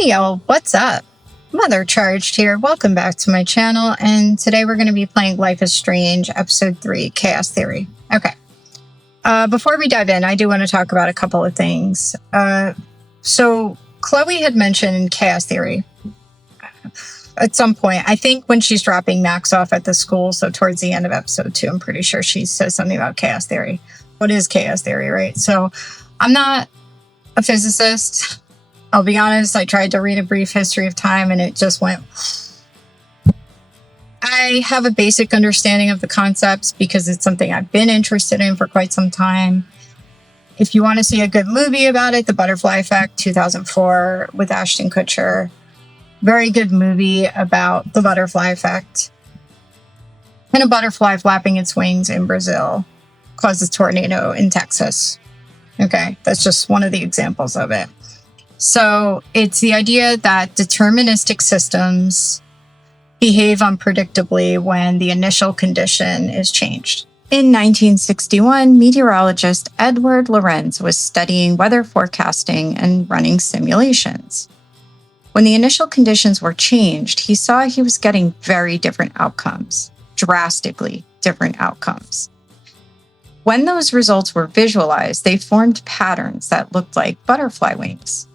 Hey y'all, what's up? Mothercharged here. Welcome back to my channel, and today we're going to be playing Life is Strange, Episode 3, Chaos Theory. Okay. Before we dive in, I do want to talk about a couple of things. So, Chloe had mentioned Chaos Theory at some point. I think when she's dropping Max off at the school, so towards the end of Episode 2, I'm pretty sure she says something about Chaos Theory. What is Chaos Theory, right? So, I'm not a physicist. I'll be honest, I tried to read a brief history of time and it just went... I have a basic understanding of the concepts because it's something I've been interested in for quite some time. If you want to see a good movie about it, The Butterfly Effect, 2004, with Ashton Kutcher. Very good movie about the butterfly effect. And a butterfly flapping its wings in Brazil causes a tornado in Texas. Okay, that's just one of the examples of it. So it's the idea that deterministic systems behave unpredictably when the initial condition is changed. In 1961, meteorologist Edward Lorenz was studying weather forecasting and running simulations. When the initial conditions were changed, he saw he was getting very different outcomes, drastically different outcomes. When those results were visualized, they formed patterns that looked like butterfly wings.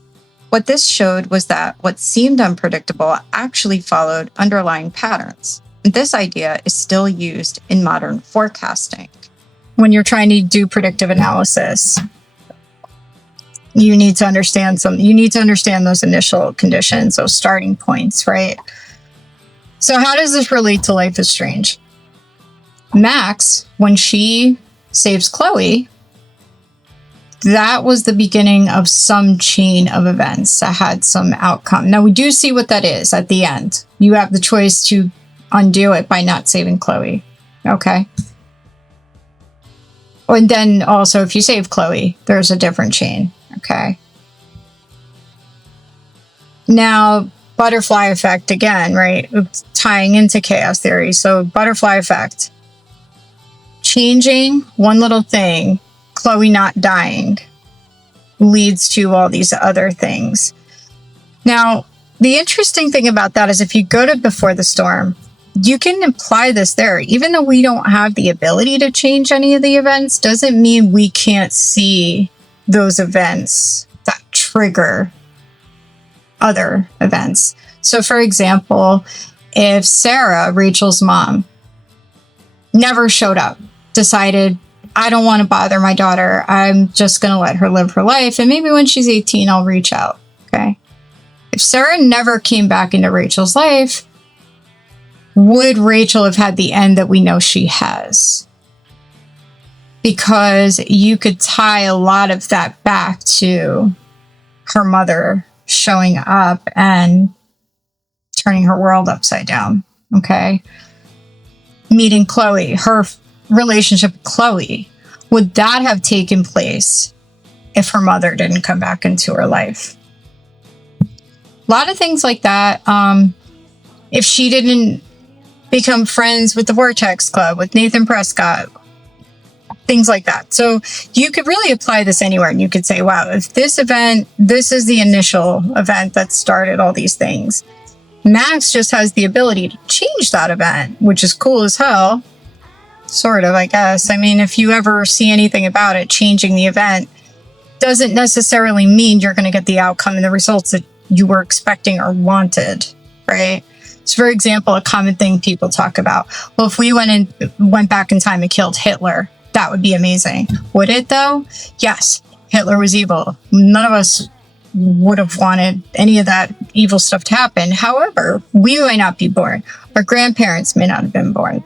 What this showed was that what seemed unpredictable actually followed underlying patterns. And this idea is still used in modern forecasting. When you're trying to do predictive analysis, you need to understand those initial conditions, those starting points, right? So how does this relate to Life is Strange? Max, when she saves Chloe, that was the beginning of some chain of events that had some outcome. Now, we do see what that is at the end. You have the choice to undo it by not saving Chloe. Okay. And then also, if you save Chloe, there's a different chain. Okay. Now, butterfly effect again, right? It's tying into chaos theory. So, butterfly effect. Changing one little thing, Chloe not dying, leads to all these other things. Now, the interesting thing about that is if you go to Before the Storm, you can imply this there. Even though we don't have the ability to change any of the events, doesn't mean we can't see those events that trigger other events. So, for example, if Sarah, Rachel's mom, never showed up, decided, I don't want to bother my daughter. I'm just going to let her live her life. And maybe when she's 18, I'll reach out. Okay. If Sarah never came back into Rachel's life, would Rachel have had the end that we know she has? Because you could tie a lot of that back to her mother showing up and turning her world upside down. Okay. Meeting Chloe, her relationship with Chloe, would that have taken place if her mother didn't come back into her life? A lot of things like that. If she didn't become friends with the Vortex Club, with Nathan Prescott, things like that. So you could really apply this anywhere, and you could say, wow, if this is the initial event that started all these things. Max just has the ability to change that event, which is cool as hell. Sort of, I guess. I mean, if you ever see anything about it, changing the event doesn't necessarily mean you're going to get the outcome and the results that you were expecting or wanted, right? So, for example, a common thing people talk about, well, if we went back in time and killed Hitler, that would be amazing. Would it, though? Yes, Hitler was evil. None of us would have wanted any of that evil stuff to happen. However, we might not be born. Our grandparents may not have been born.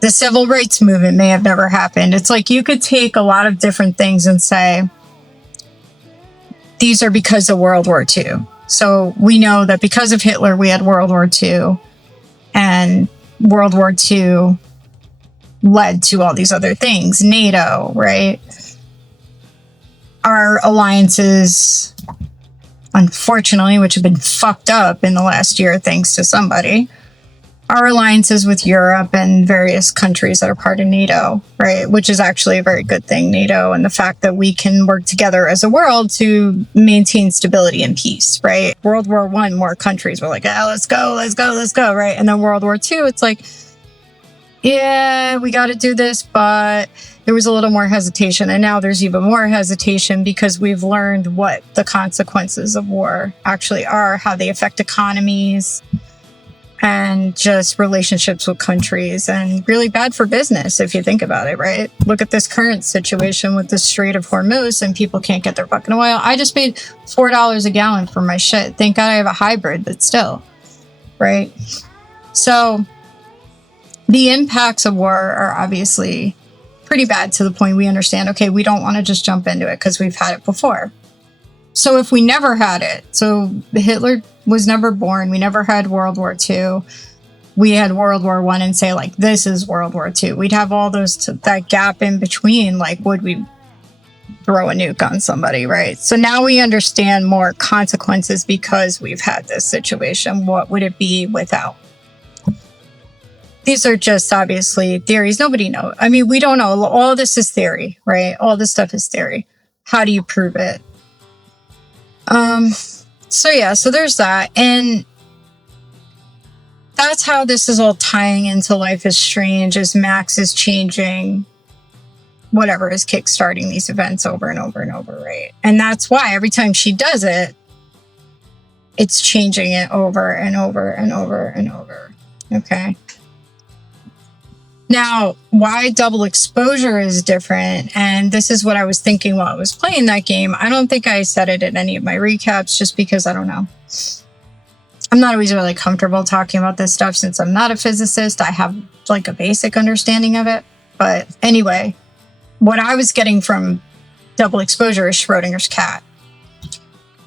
The civil rights movement may have never happened. It's like you could take a lot of different things and say, these are because of World War II. So we know that because of Hitler, we had World War II. And World War II led to all these other things. NATO, right? Our alliances, unfortunately, which have been fucked up in the last year thanks to somebody, our alliances with Europe and various countries that are part of NATO, right? Which is actually a very good thing, NATO, and the fact that we can work together as a world to maintain stability and peace, right? World War I, more countries were like, oh, let's go, right? And then World War II, it's like, yeah, we got to do this, but there was a little more hesitation. And now there's even more hesitation because we've learned what the consequences of war actually are, how they affect economies, and just relationships with countries, and really bad for business if you think about it, right? Look at this current situation with the Strait of Hormuz and people can't get their fucking oil. I just paid $4 a gallon for my shit. Thank God I have a hybrid, but still, right? So the impacts of war are obviously pretty bad to the point we understand, okay, we don't want to just jump into it because we've had it before. So if we never had it, so Hitler was never born, we never had World War II, we had World War I and say, like, this is World War II. We'd have all those, that gap in between, like, would we throw a nuke on somebody, right? So now we understand more consequences because we've had this situation. What would it be without? These are just obviously theories. Nobody knows. I mean, we don't know. All this is theory, right? All this stuff is theory. How do you prove it? So yeah, so there's that. And that's how this is all tying into Life is Strange, as Max is changing whatever is kickstarting these events over and over and over, right? And that's why every time she does it, it's changing it over and over and over and over. Okay. Now, why double exposure is different, and this is what I was thinking while I was playing that game. I don't think I said it in any of my recaps just because I don't know. I'm not always really comfortable talking about this stuff since I'm not a physicist. I have like a basic understanding of it. But anyway, what I was getting from double exposure is Schrodinger's cat.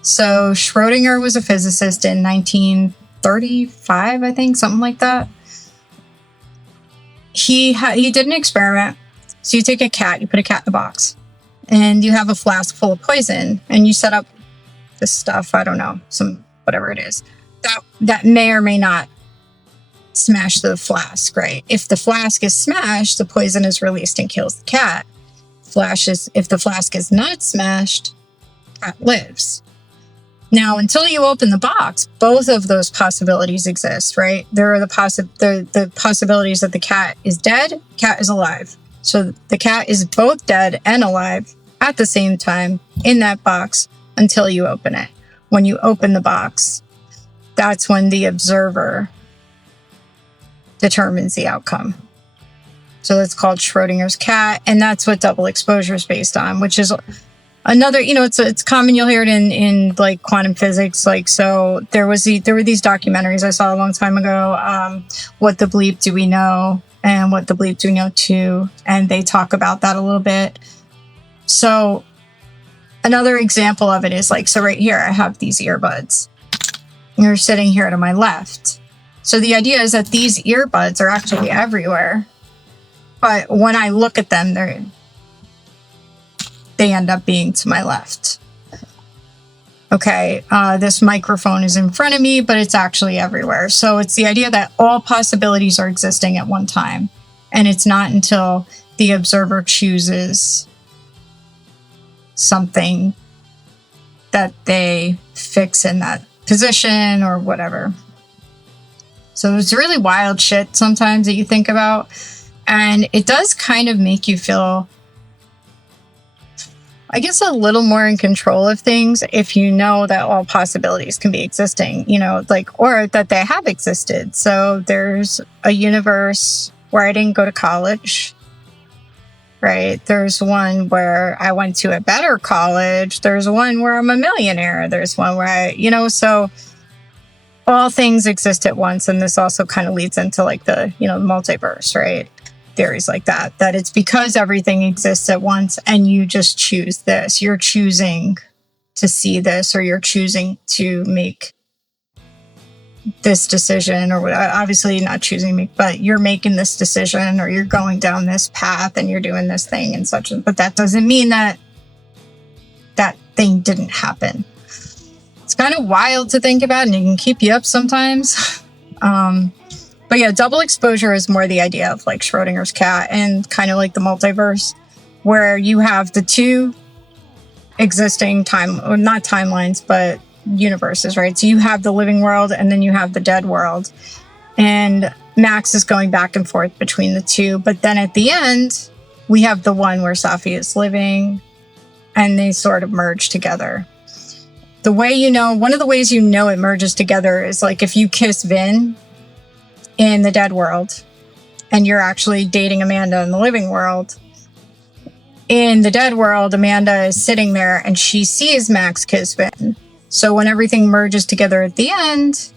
So Schrodinger was a physicist in 1935, I think, something like that. He did an experiment. So you take a cat, you put a cat in a box, and you have a flask full of poison, and you set up this stuff, I don't know, some whatever it is, that may or may not smash the flask, right? If the flask is smashed, the poison is released and kills the cat. If the flask is not smashed, cat lives. Now, until you open the box, both of those possibilities exist, right? There are the possibilities that the cat is dead, cat is alive. So the cat is both dead and alive at the same time in that box until you open it. When you open the box, that's when the observer determines the outcome. So it's called Schrodinger's cat, and that's what double exposure is based on, which is another, it's common. You'll hear it in like quantum physics. Like, so there were these documentaries I saw a long time ago. What the bleep do we know, and what the bleep do we know too? And they talk about that a little bit. So another example of it is like, so right here I have these earbuds. You're sitting here to my left. So the idea is that these earbuds are actually everywhere, but when I look at them, they end up being to my left. Okay, this microphone is in front of me, but it's actually everywhere. So it's the idea that all possibilities are existing at one time. And it's not until the observer chooses something that they fix in that position or whatever. So it's really wild shit sometimes that you think about. And it does kind of make you feel, I guess, a little more in control of things if you know that all possibilities can be existing, or that they have existed. So there's a universe where I didn't go to college, right? There's one where I went to a better college. There's one where I'm a millionaire. There's one where so all things exist at once. And this also kind of leads into like the, multiverse, right? Theories like that it's because everything exists at once and you just choose this. You're choosing to see this, or you're choosing to make this decision, or obviously not choosing, but you're making this decision, or you're going down this path and you're doing this thing and such. But that doesn't mean that that thing didn't happen. It's kind of wild to think about, and it can keep you up sometimes. But yeah, double exposure is more the idea of like Schrodinger's cat and kind of like the multiverse, where you have the two existing not timelines, but universes, right? So you have the living world and then you have the dead world. And Max is going back and forth between the two. But then at the end, we have the one where Safi is living and they sort of merge together. The way one of the ways it merges together is like if you kiss Vin in the dead world and you're actually dating Amanda in the living world. In the dead world, Amanda is sitting there and she sees Max kiss Vin. So when everything merges together at the end,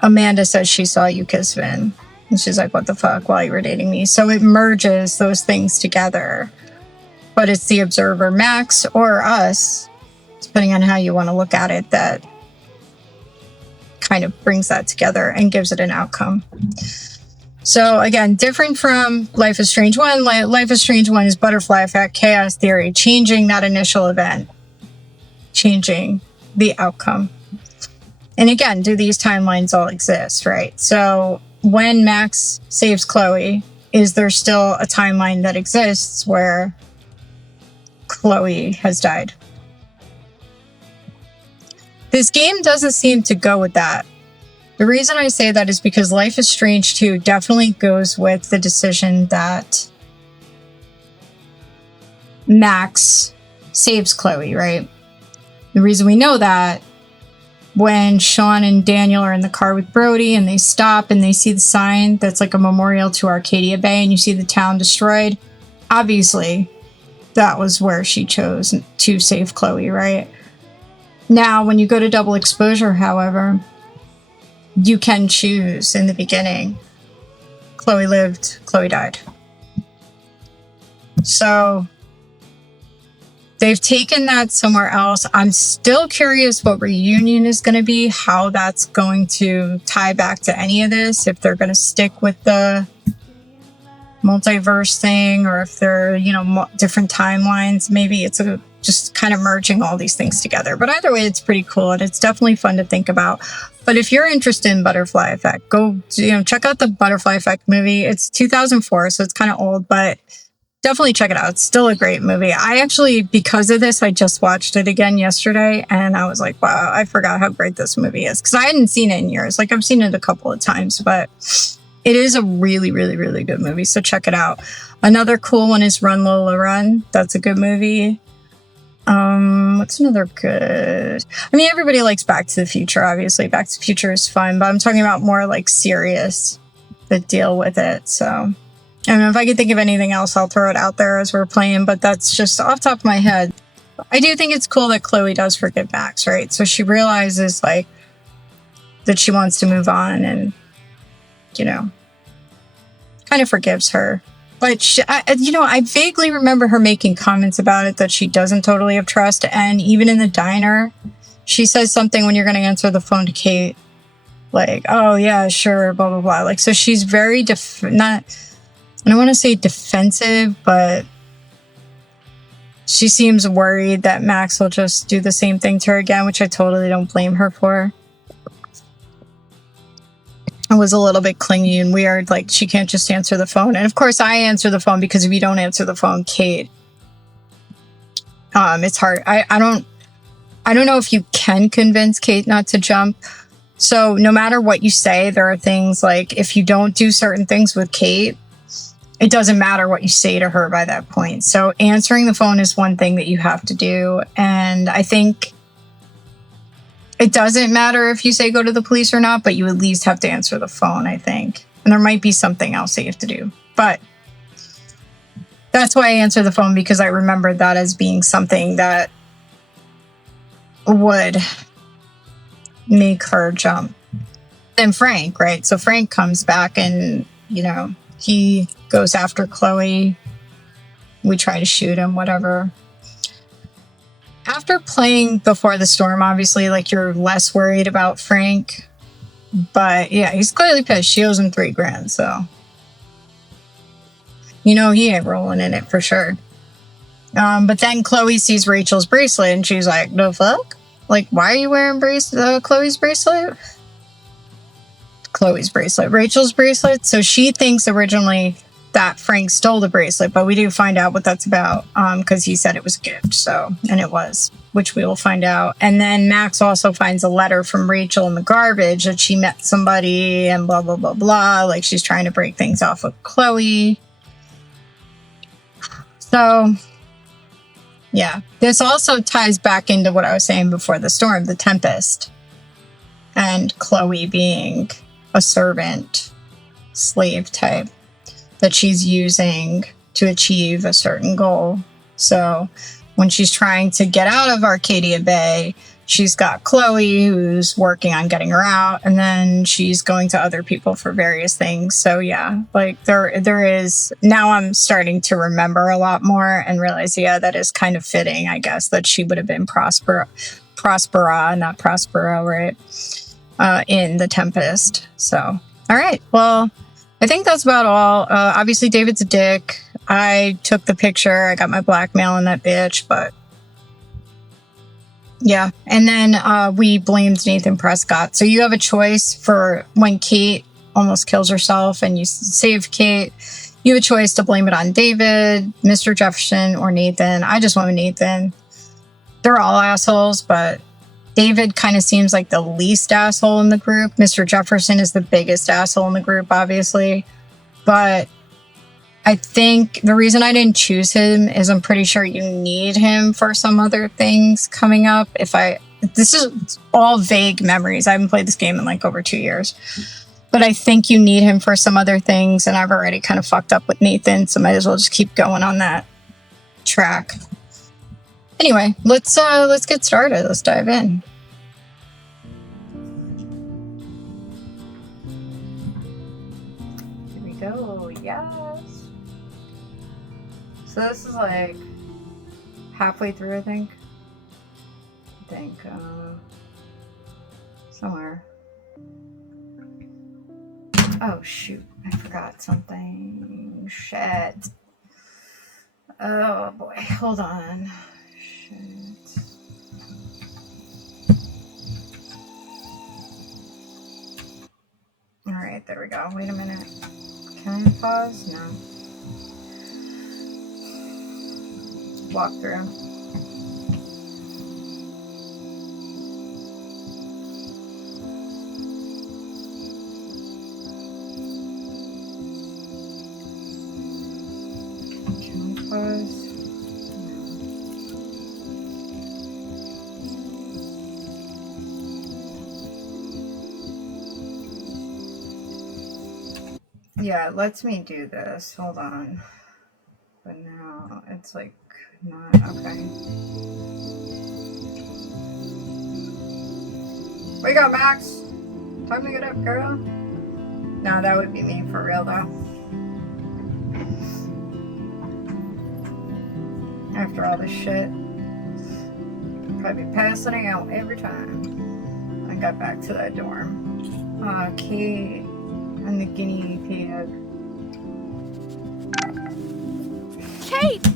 Amanda says she saw you kiss Vin. And she's like, what the fuck, while you were dating me? So it merges those things together. But it's the observer, Max or us, depending on how you want to look at it, that kind of brings that together and gives it an outcome. So again, different from Life is Strange 1. Life is Strange 1 is butterfly effect, chaos theory, changing that initial event, changing the outcome. And again, do these timelines all exist, right? So when Max saves Chloe, is there still a timeline that exists where Chloe has died? This game doesn't seem to go with that. The reason I say that is because Life is Strange 2 definitely goes with the decision that Max saves Chloe, right? The reason we know that, when Sean and Daniel are in the car with Brody and they stop and they see the sign that's like a memorial to Arcadia Bay and you see the town destroyed, obviously that was where she chose to save Chloe, right? Now, when you go to double exposure, however, you can choose in the beginning. Chloe lived, Chloe died. So they've taken that somewhere else. I'm still curious what Reunion is going to be, how that's going to tie back to any of this, if they're going to stick with the multiverse thing or if they're, different timelines. Maybe it's just kind of merging all these things together. But either way, it's pretty cool and it's definitely fun to think about. But if you're interested in Butterfly Effect, go, check out the Butterfly Effect movie. It's 2004, so it's kind of old, but definitely check it out. It's still a great movie. I actually, because of this, I just watched it again yesterday and I was like, wow, I forgot how great this movie is. Because I hadn't seen it in years. Like, I've seen it a couple of times, but it is a really, really, really good movie. So check it out. Another cool one is Run Lola Run. That's a good movie. What's another good? I mean, everybody likes Back to the Future, obviously. Back to the Future is fun, but I'm talking about more like serious that deal with it. So I don't know if I can think of anything else, I'll throw it out there as we're playing, but that's just off the top of my head. I do think it's cool that Chloe does forgive Max, right? So she realizes like that she wants to move on and, kind of forgives her. But I vaguely remember her making comments about it that she doesn't totally have trust. And even in the diner, she says something when you're going to answer the phone to Kate, like, oh yeah, sure, blah, blah, blah. Like, so she's very, I don't want to say defensive, but she seems worried that Max will just do the same thing to her again, which I totally don't blame her for. It was a little bit clingy and weird. Like, she can't just answer the phone. And of course I answer the phone because if you don't answer the phone, Kate, it's hard. I don't know if you can convince Kate not to jump. So no matter what you say, there are things like if you don't do certain things with Kate, it doesn't matter what you say to her by that point. So answering the phone is one thing that you have to do. And I think it doesn't matter if you say go to the police or not, but you at least have to answer the phone, I think. And there might be something else that you have to do. But that's why I answer the phone, because I remember that as being something that would make her jump. Then Frank, right? So Frank comes back and, he goes after Chloe. We try to shoot him, whatever. After playing Before the Storm, obviously, like, you're less worried about Frank. But yeah, he's clearly pissed. She owes him $3,000, so he ain't rolling in it for sure. But then Chloe sees Rachel's bracelet and she's like, the fuck? Like, why are you wearing Chloe's bracelet? Chloe's bracelet. Rachel's bracelet. So she thinks originally that Frank stole the bracelet, but we do find out what that's about because he said it was a gift. So, and it was, which we will find out. And then Max also finds a letter from Rachel in the garbage that she met somebody and blah, blah, blah, blah. Like she's trying to break things off with Chloe. So, yeah, this also ties back into what I was saying before the storm, the Tempest, and Chloe being a servant, slave type that she's using to achieve a certain goal. So when she's trying to get out of Arcadia Bay, she's got Chloe who's working on getting her out, and then she's going to other people for various things. So yeah, like there is, now I'm starting to remember a lot more and realize, yeah, that is kind of fitting, I guess, that she would have been Prospera, not Prospero, right? In the Tempest. So, all right, well, I think that's about all. Obviously, David's a dick. I took the picture. I got my blackmail on that bitch, but yeah. And then we blamed Nathan Prescott. So you have a choice for when Kate almost kills herself and you save Kate. You have a choice to blame it on David, Mr. Jefferson, or Nathan. I just went with Nathan. They're all assholes, but David kind of seems like the least asshole in the group. Mr. Jefferson is the biggest asshole in the group, obviously. But I think the reason I didn't choose him is I'm pretty sure you need him for some other things coming up. This is all vague memories. I haven't played this game in like over 2 years. But I think you need him for some other things, and I've already kind of fucked up with Nathan, so might as well just keep going on that track. Anyway, let's get started. Let's dive in. Here we go. Yes. So this is like halfway through, I think. Somewhere. Oh shoot! I forgot something. Shit. Oh boy, hold on. Shit. Alright, there we go. Wait a minute. Can I pause? No. Walk through. Can I pause? Yeah, it lets me do this. Hold on. But now it's like not okay. Wake up, Max! Time to get up, girl. No, that would be me for real though. After all this shit, probably passing out every time I got back to that dorm. Kate and the guinea pig. Kate!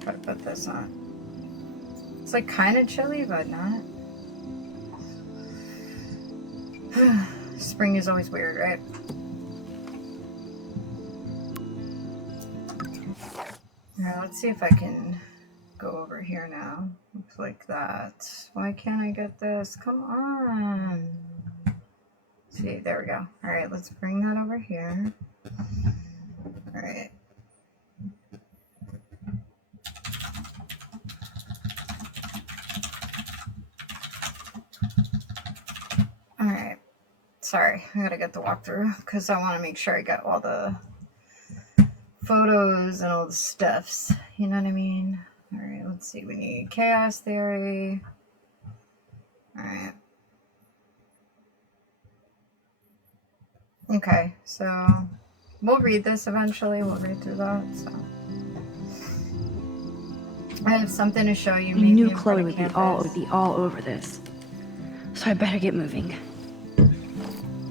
Try to put this on. It's like kind of chilly, but not. Spring is always weird, right? Alright, let's see if I can go over here now. Looks like that. Why can't I get this? Come on. See, there we go. Alright, let's bring that over here. Alright. Alright. Sorry, I gotta get the walkthrough because I want to make sure I got all the photos and all the stuffs. You know what I mean? Alright, let's see. We need chaos theory. Alright. Okay, so we'll read this eventually. We'll read through that. So I have something to show you. I knew Chloe would be all over this, so I better get moving.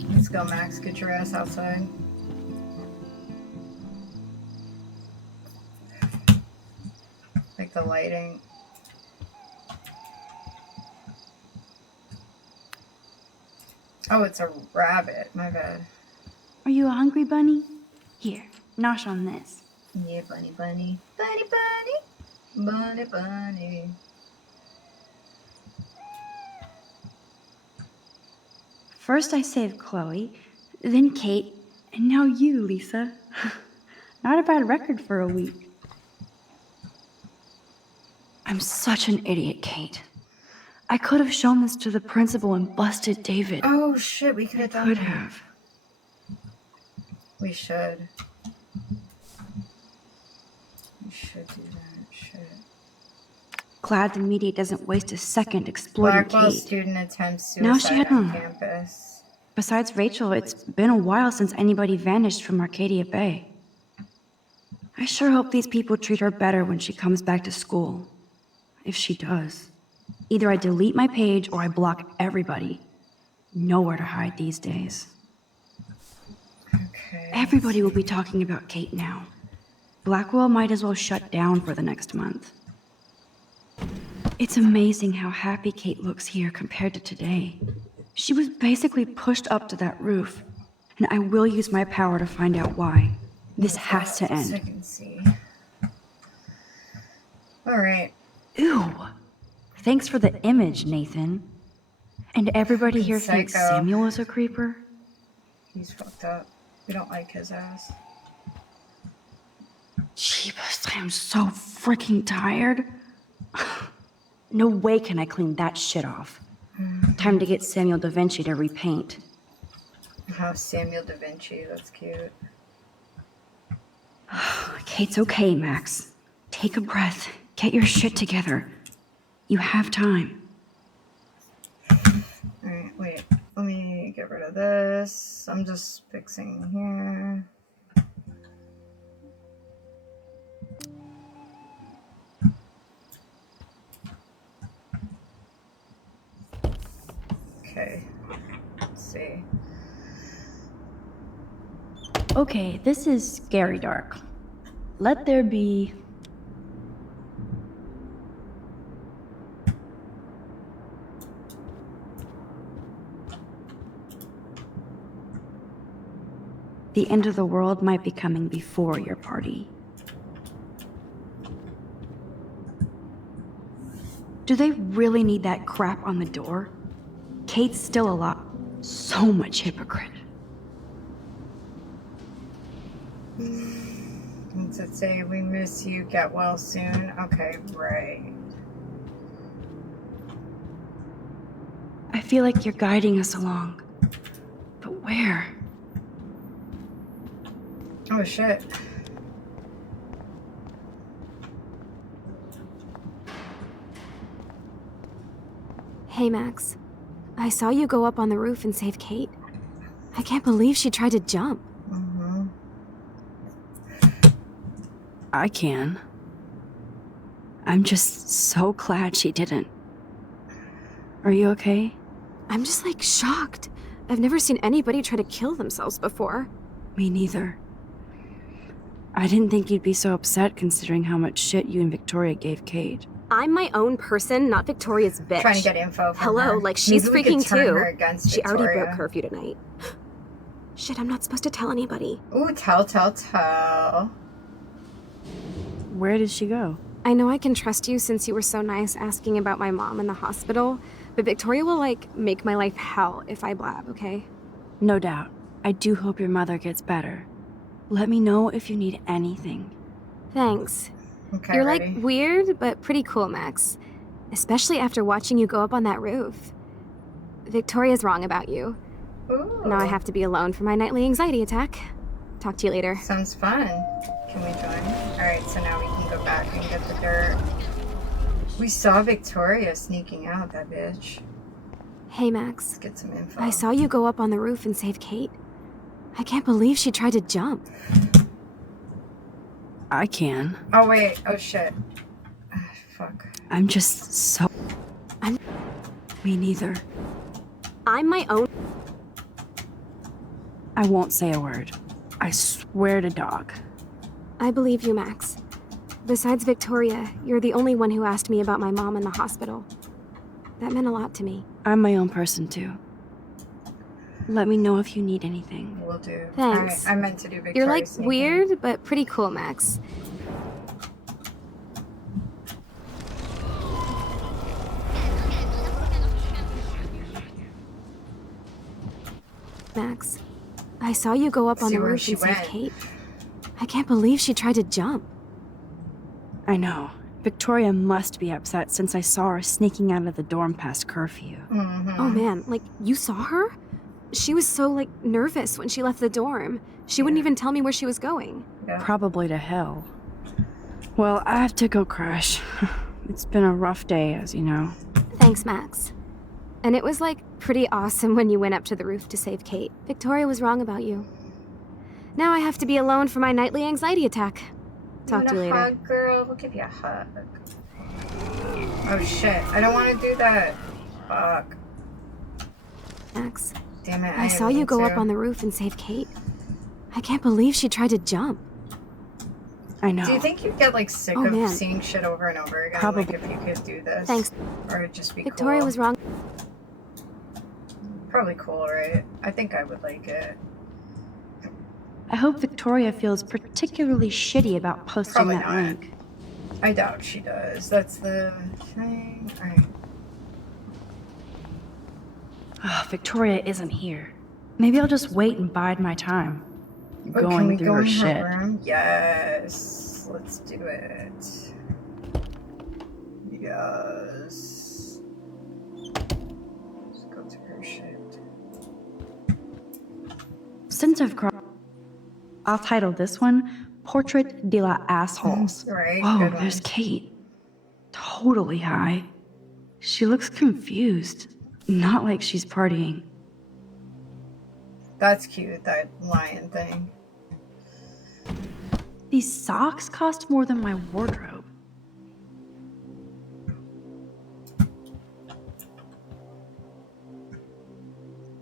Let's go, Max. Get your ass outside. Like the lighting. Oh, it's a rabbit. My bad. Are you a hungry bunny? Here, nosh on this. Yeah, bunny, bunny. Bunny, bunny. Bunny, bunny. First I saved Chloe, then Kate, and now you, Lisa. Not a bad record for a week. I'm such an idiot, Kate. I could have shown this to the principal and busted David. Oh shit, we could have done Could that. have. We should. We should do that. Shit. Glad the media doesn't waste a second exploiting Blackwell Kate. student attempts Now she suicide had- on campus. Besides Rachel, it's been a while since anybody vanished from Arcadia Bay. I sure hope these people treat her better when she comes back to school. If she does. Either I delete my page or I block everybody. Nowhere to hide these days. Okay. Everybody will be talking about Kate now. Blackwell might as well shut down for the next month. It's amazing how happy Kate looks here compared to today. She was basically pushed up to that roof, and I will use my power to find out why. This has to So I end. can see. Alright. Ew. Thanks for the image, Nathan. And everybody here thinks Psycho. Samuel is a creeper? He's fucked up. We don't like his ass. Jeebus, I am so freaking tired. No way can I clean that shit off. Time to get Samuel da Vinci to repaint. Oh, Samuel da Vinci. That's cute. Kate's okay, Max. Take a breath. Get your shit together. You have time. Alright, wait. Let me get rid of this. I'm just fixing here. Okay. Let's see. Okay, this is scary dark. Let there be... The end of the world might be coming before your party. Do they really need that crap on the door? Kate's still alive. So much hypocrite. What's it say? We miss you. Get well soon. Okay, right. I feel like you're guiding us along. But where? Oh shit. Hey, Max. I saw you go up on the roof and save Kate. I can't believe she tried to jump. Mm-hmm. I can. I'm just so glad she didn't. Are you okay? I'm just like shocked. I've never seen anybody try to kill themselves before. Me neither. I didn't think you'd be so upset considering how much shit you and Victoria gave Kate. I'm my own person, not Victoria's bitch. Trying to get info from Hello, her. like she's Maybe we could freaking turn too. her against She already Victoria. broke curfew tonight. Shit, I'm not supposed to tell anybody. Ooh, tell. Where did she go? I know I can trust you since you were so nice asking about my mom in the hospital, but Victoria will, like, make my life hell if I blab, okay? No doubt. I do hope your mother gets better. Let me know if you need anything. Thanks. Okay, You're, ready? like, weird, but pretty cool, Max. Especially after watching you go up on that roof. Victoria's wrong about you. Ooh. Now I have to be alone for my nightly anxiety attack. Talk to you later. Sounds fun. Can we join? Alright, so now we can go back and get the dirt. We saw Victoria sneaking out, that bitch. Hey, Max. Let's get some info. I saw you go up on the roof and save Kate. I can't believe she tried to jump. I can. Oh, wait. Oh, shit. Ah, fuck. I'm just so... Me neither. I'm my own... I won't say a word. I swear to dog. I believe you, Max. Besides Victoria, you're the only one who asked me about my mom in the hospital. That meant a lot to me. I'm my own person too. Let me know if you need anything. Will do. Thanks. I meant to do Victoria's You're like sneaking. weird, but pretty cool, Max. Max, I saw you go up on See the where roof she and save went. Kate. I can't believe she tried to jump. I know. Victoria must be upset since I saw her sneaking out of the dorm past curfew. Oh man, like, you saw her? She was so, like, nervous when she left the dorm. She wouldn't even tell me where she was going. Yeah. Probably to hell. Well, I have to go crash. It's been a rough day, as you know. Thanks, Max. And it was, like, pretty awesome when you went up to the roof to save Kate. Victoria was wrong about you. Now I have to be alone for my nightly anxiety attack. Talk to you later. Hug, girl? We'll give you a hug. Oh shit! I don't want to do that. Fuck. Max, Damn it! I saw you go up on the roof and save Kate. I can't believe she tried to jump. I know. Do you think you'd get like sick Oh, of man. seeing shit over and over again? Probably. Like if you could do this. Thanks. Or it'd just be Victoria cool. was wrong. Probably cool, right? I think I would like it. I hope Victoria feels particularly shitty about posting Probably that not. link. I doubt she does. That's the thing. Alright. Victoria isn't here. Maybe I'll just wait and bide my time. Oh, can Going we through go her in shit. her room? Yes. Let's do it. Yes. Let's go through her shit. Since I've I'll title this one Portrait de la Assholes. Right, Whoa, good one. there's Kate. Totally high. She looks confused. Not like she's partying. That's cute, that lion thing. These socks cost more than my wardrobe.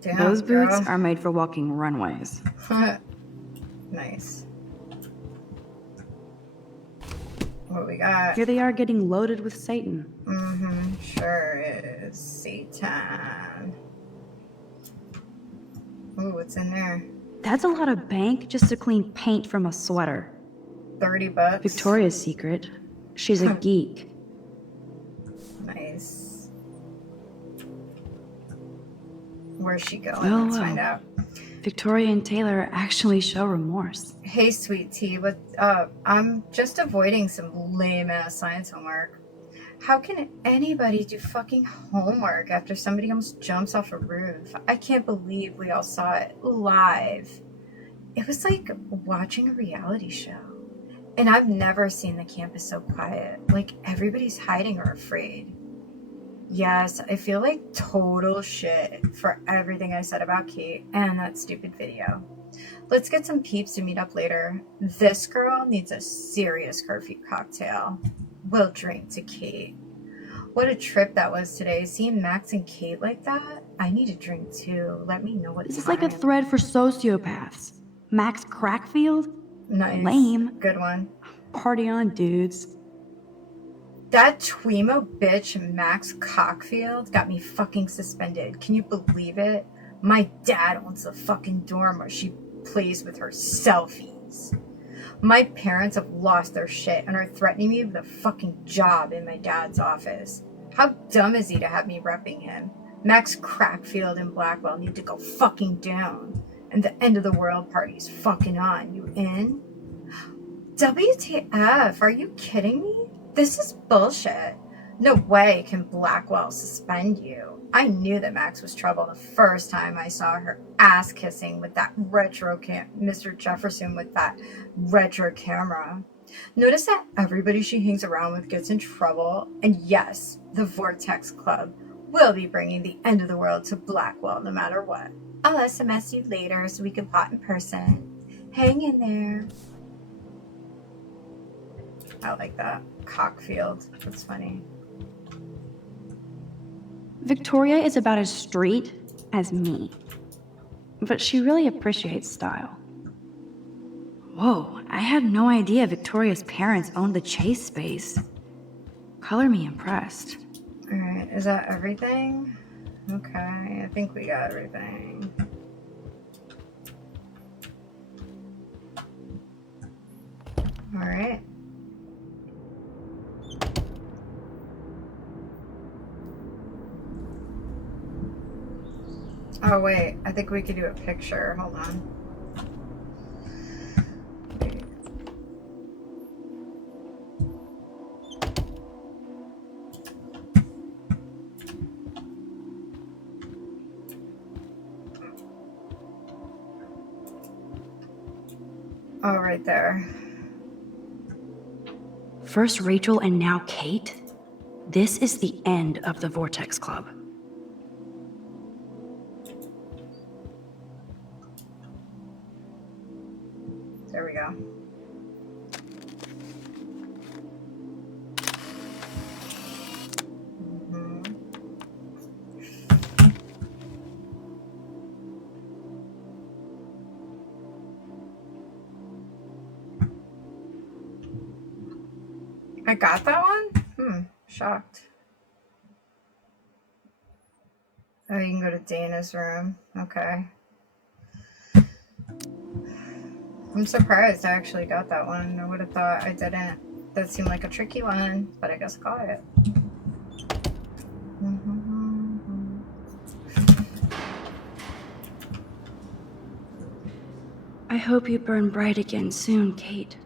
Damn, Those boots girl. are made for walking runways. Nice. What we got? Here they are getting loaded with Satan. Mm-hmm. Sure is. Satan. Ooh, what's in there? That's a lot of bank just to clean paint from a sweater. $30. Victoria's secret. She's a geek. Nice. Where's she going? Well, Let's find out. Victoria and Taylor actually show remorse. Hey, sweet tea, what's up? I'm just avoiding some lame-ass science homework. How can anybody do fucking homework after somebody almost jumps off a roof? I can't believe we all saw it live. It was like watching a reality show. And I've never seen the campus so quiet. Like everybody's hiding or afraid. Yes, I feel like total shit for everything I said about Kate and that stupid video. Let's get some peeps to meet up later. This girl needs a serious curfew cocktail. We'll drink to Kate. What a trip that was today. Seeing Max and Kate like that, I need a drink too. Let me know what This is like a thread for sociopaths. Max Crackfield? Nice. Lame. Good one. Party on, dudes. That Twemo bitch Max Cockfield got me fucking suspended. Can you believe it? My dad owns the fucking dorm where she plays with her selfies. My parents have lost their shit and are threatening me with a fucking job in my dad's office. How dumb is he to have me repping him? Max Crackfield and Blackwell need to go fucking down. And the end of the world party's fucking on. You in? WTF? Are you kidding me? This is bullshit. No way can Blackwell suspend you. I knew that Max was trouble the first time I saw her ass kissing with that retro Mr. Jefferson with that retro camera. Notice that everybody she hangs around with gets in trouble. And yes, the Vortex Club will be bringing the end of the world to Blackwell no matter what. I'll SMS you later so we can plot in person. Hang in there. I like that. Cockfield. That's funny. Victoria is about as street as me. But she really appreciates style. Whoa, I had no idea Victoria's parents owned the Chase space. Color me impressed. Alright, is that everything? Okay, I think we got everything. right. Oh, wait. I think we could do a picture. Hold on. Oh, right there. First Rachel and now Kate? This is the end of the Vortex Club. There we go. I got that one? Shocked. Oh, you can go to Dana's room. Okay. I'm surprised I actually got that one. I would have thought I didn't. That seemed like a tricky one, but I guess I got it. I hope you burn bright again soon, Kate.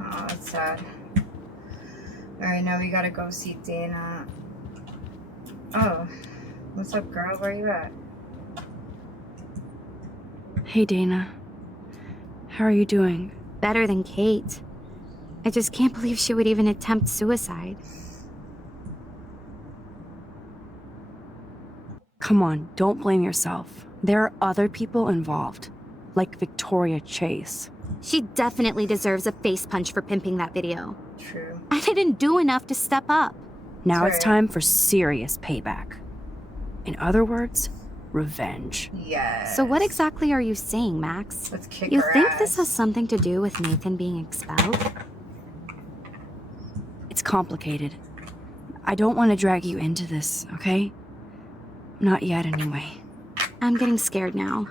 Oh, that's sad. Alright, now we gotta go see Dana. Oh, what's up, girl? Where you at? Hey, Dana. How are you doing? Better than Kate. I just can't believe she would even attempt suicide. Come on, don't blame yourself. There are other people involved, like Victoria Chase. She definitely deserves a face punch for pimping that video. True. I didn't do enough to step up. Now Sorry. it's time for serious payback. In other words, revenge. Yes. So what exactly are you saying, Max? Let's kick You her think ass. this has something to do with Nathan being expelled? It's complicated. I don't want to drag you into this, okay? Not yet, anyway. I'm getting scared now.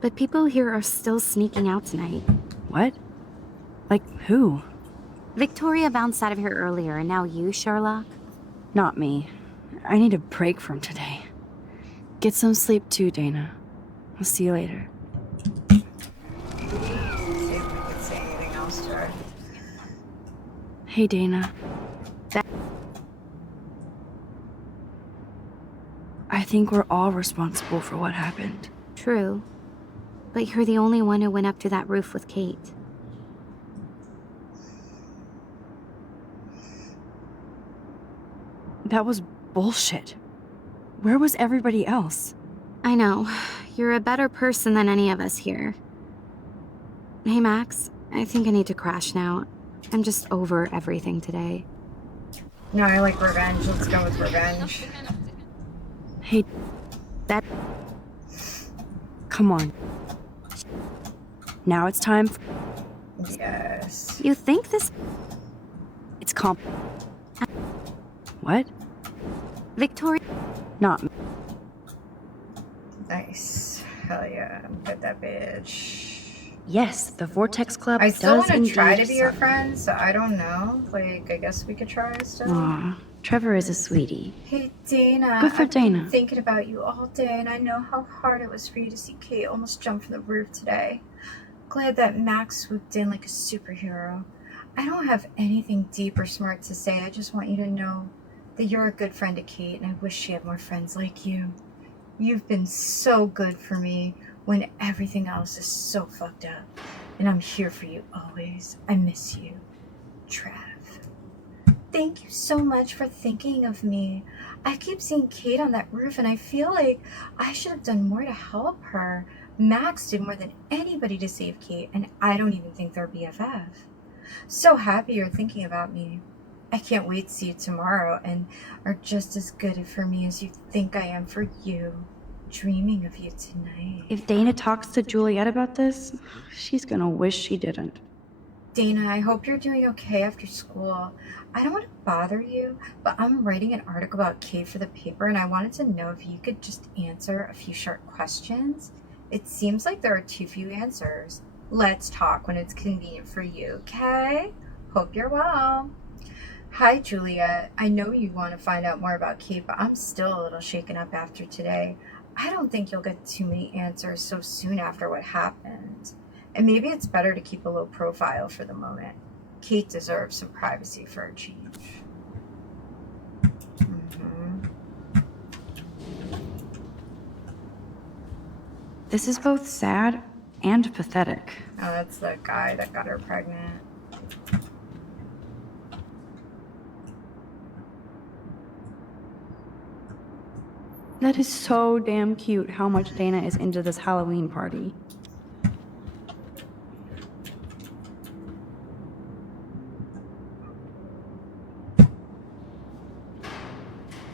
But people here are still sneaking out tonight. What? Like who? Victoria bounced out of here earlier, and now you, Sherlock? Not me. I need a break from today. Get some sleep too, Dana. I'll see you later. See if we can say anything else to her. Hey, Dana. I think we're all responsible for what happened. True. But you're the only one who went up to that roof with Kate. That was bullshit. Where was everybody else? I know. You're a better person than any of us here. Hey, Max. I think I need to crash now. I'm just over everything today. No, I like revenge. Let's go with revenge. Hey, That... come on. Now it's time for... Yes. You think this... It's What? Victoria... Not me. Nice. Hell yeah. Get that bitch. Yes, the Vortex Club I still does want to try to indeed be your suck. friend, so I don't know. Like, I guess we could try still. Aw, Trevor is a sweetie. Hey, Dana. Good for I've been Dana. thinking about you all day, and I know how hard it was for you to see Kate almost jump from the roof today. Glad that Max swooped in like a superhero. I don't have anything deep or smart to say. I just want you to know that you're a good friend to Kate, and I wish she had more friends like you. You've been so good for me when everything else is so fucked up. And I'm here for you always. I miss you. Trav. Thank you so much for thinking of me. I keep seeing Kate on that roof and I feel like I should have done more to help her. Max did more than anybody to save Kate, and I don't even think they're BFF. So happy you're thinking about me. I can't wait to see you tomorrow and are just as good for me as you think I am for you. Dreaming of you tonight. If Dana talks to Juliet about this, she's gonna wish she didn't. Dana, I hope you're doing okay after school. I don't want to bother you, but I'm writing an article about Kate for the paper, and I wanted to know if you could just answer a few short questions. It seems like there are too few answers. Let's talk when it's convenient for you, okay? Hope you're well. Hi, Julia. I know you want to find out more about Kate, but I'm still a little shaken up after today. I don't think you'll get too many answers so soon after what happened. And maybe it's better to keep a low profile for the moment. Kate deserves some privacy for a change. This is both sad and pathetic. Oh, that's the guy that got her pregnant. That is so damn cute how much Dana is into this Halloween party.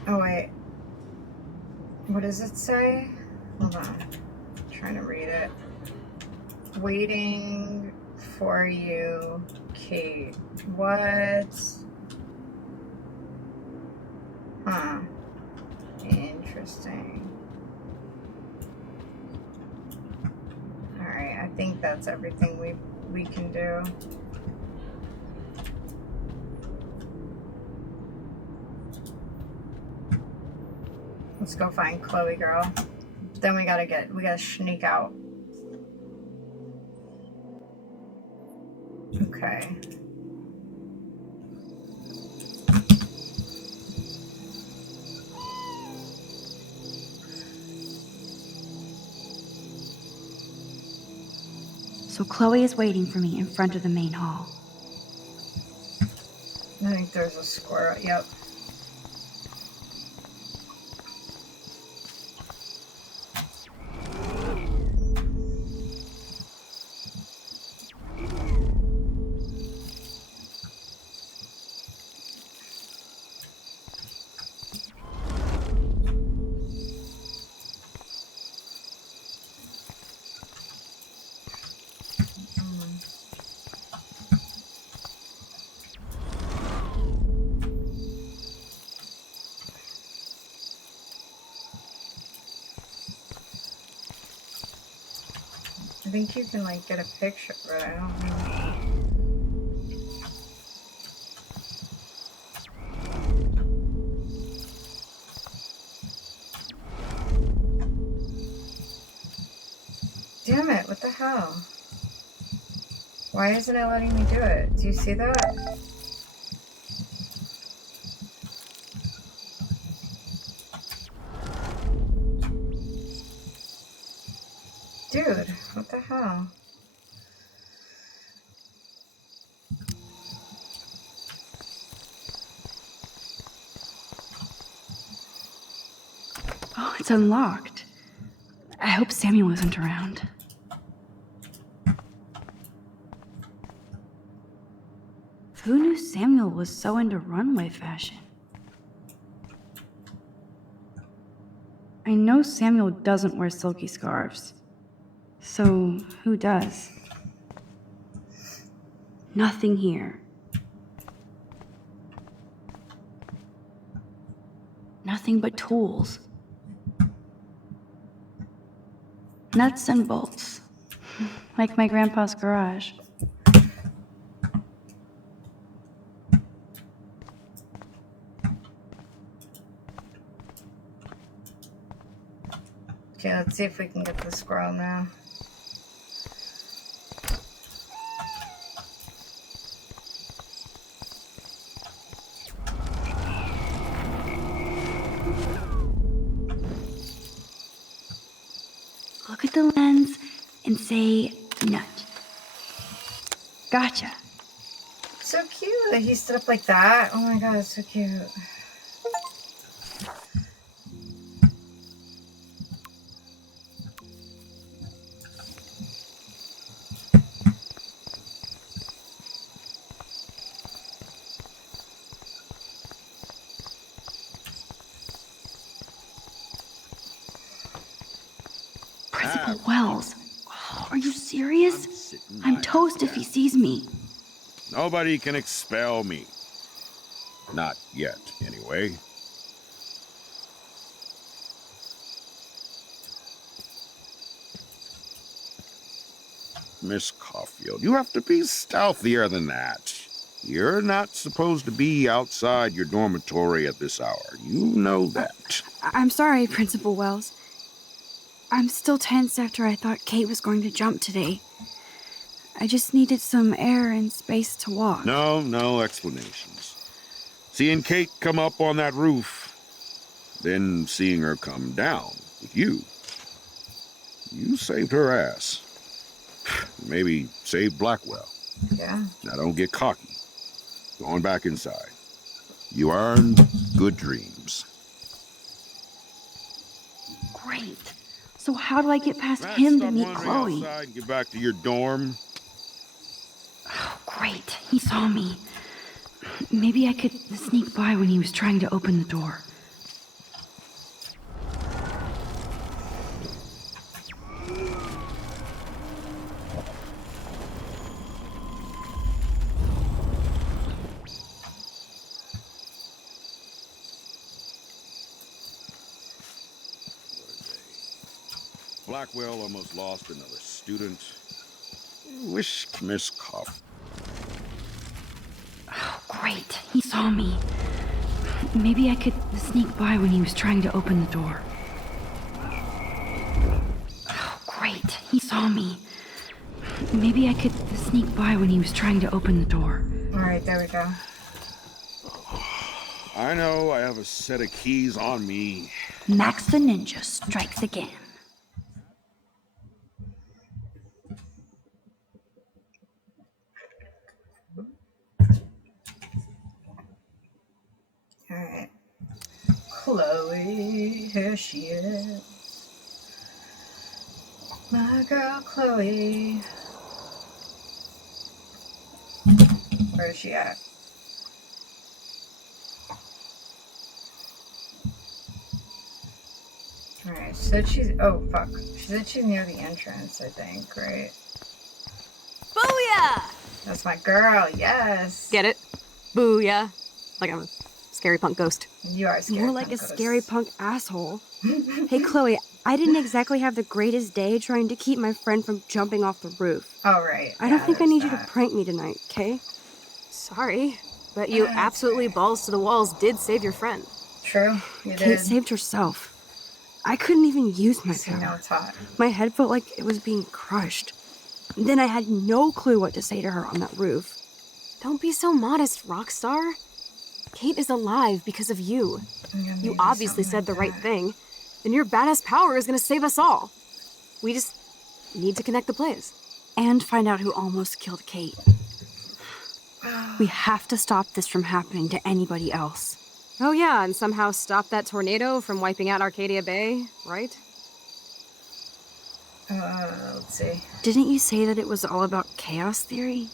Oh, wait. What does it say? Hold on. I'm trying to read it. Waiting for you, Kate. What? Huh. Interesting. Alright, I think that's everything we can do. Let's go find Chloe, girl. Then we gotta sneak out. Okay. So Chloe is waiting for me in front of the main hall. I think there's a squirrel. Yep. I think you can like get a picture, but I don't think. Damn it, what the hell? Why isn't it letting me do it? Do you see that? Dude, what the hell? Oh, it's unlocked. I hope Samuel isn't around. Who knew Samuel was so into runway fashion? I know Samuel doesn't wear silky scarves. So, who does? Nothing here. Nothing but tools. Nuts and bolts. Like my grandpa's garage. Okay, let's see if we can get the squirrel now. Look at the lens and say nut. Gotcha. So cute that he stood up like that. Oh my god, it's so cute. Principal Wells. Oh, are you serious? I'm toast if he sees me. Nobody can expel me. Not yet, anyway. Miss Caulfield. You have to be stealthier than that. You're not supposed to be outside your dormitory at this hour. You know that. I'm sorry, Principal Wells. I'm still tense after I thought Kate was going to jump today. I just needed some air and space to walk. No explanations. Seeing Kate come up on that roof, then seeing her come down with you. You saved her ass. Maybe saved Blackwell. Yeah. Now don't get cocky. Going back inside. You earned good dreams. Great. So how do I get past him to meet Chloe? Outside and get back to your dorm. Oh, great. He saw me. Maybe I could sneak by when he was trying to open the door. Blackwell almost lost another student. Wish Miss Cough. Oh, great. He saw me. Maybe I could sneak by when he was trying to open the door. Oh, great. He saw me. Maybe I could sneak by when he was trying to open the door. All right, there we go. I know I have a set of keys on me. Max the Ninja strikes again. All right. Chloe, here she is. My girl Chloe. Where is she at? Alright, she said she's... Oh, fuck. She said she's near the entrance, I think, right? Booyah! That's my girl, yes! Get it? Booyah. Like I'm a scary punk ghost. You are a scary More like punk a ghost. scary punk asshole. Hey, Chloe, I didn't exactly have the greatest day trying to keep my friend from jumping off the roof. Oh, right. I don't think I need you to that. prank me tonight, okay? Sorry, but you absolutely balls to the walls did save your friend. True, you Kate did. saved herself. I couldn't even use my See, now power. it's hot. My head felt like it was being crushed. Then I had no clue what to say to her on that roof. Don't be so modest, Rockstar. Kate is alive because of you. You obviously said the right thing, and your badass power is gonna save us all. We just need to connect the plays. And find out who almost killed Kate. We have to stop this from happening to anybody else. Oh yeah, and somehow stop that tornado from wiping out Arcadia Bay, right? Let's see. Didn't you say that it was all about chaos theory?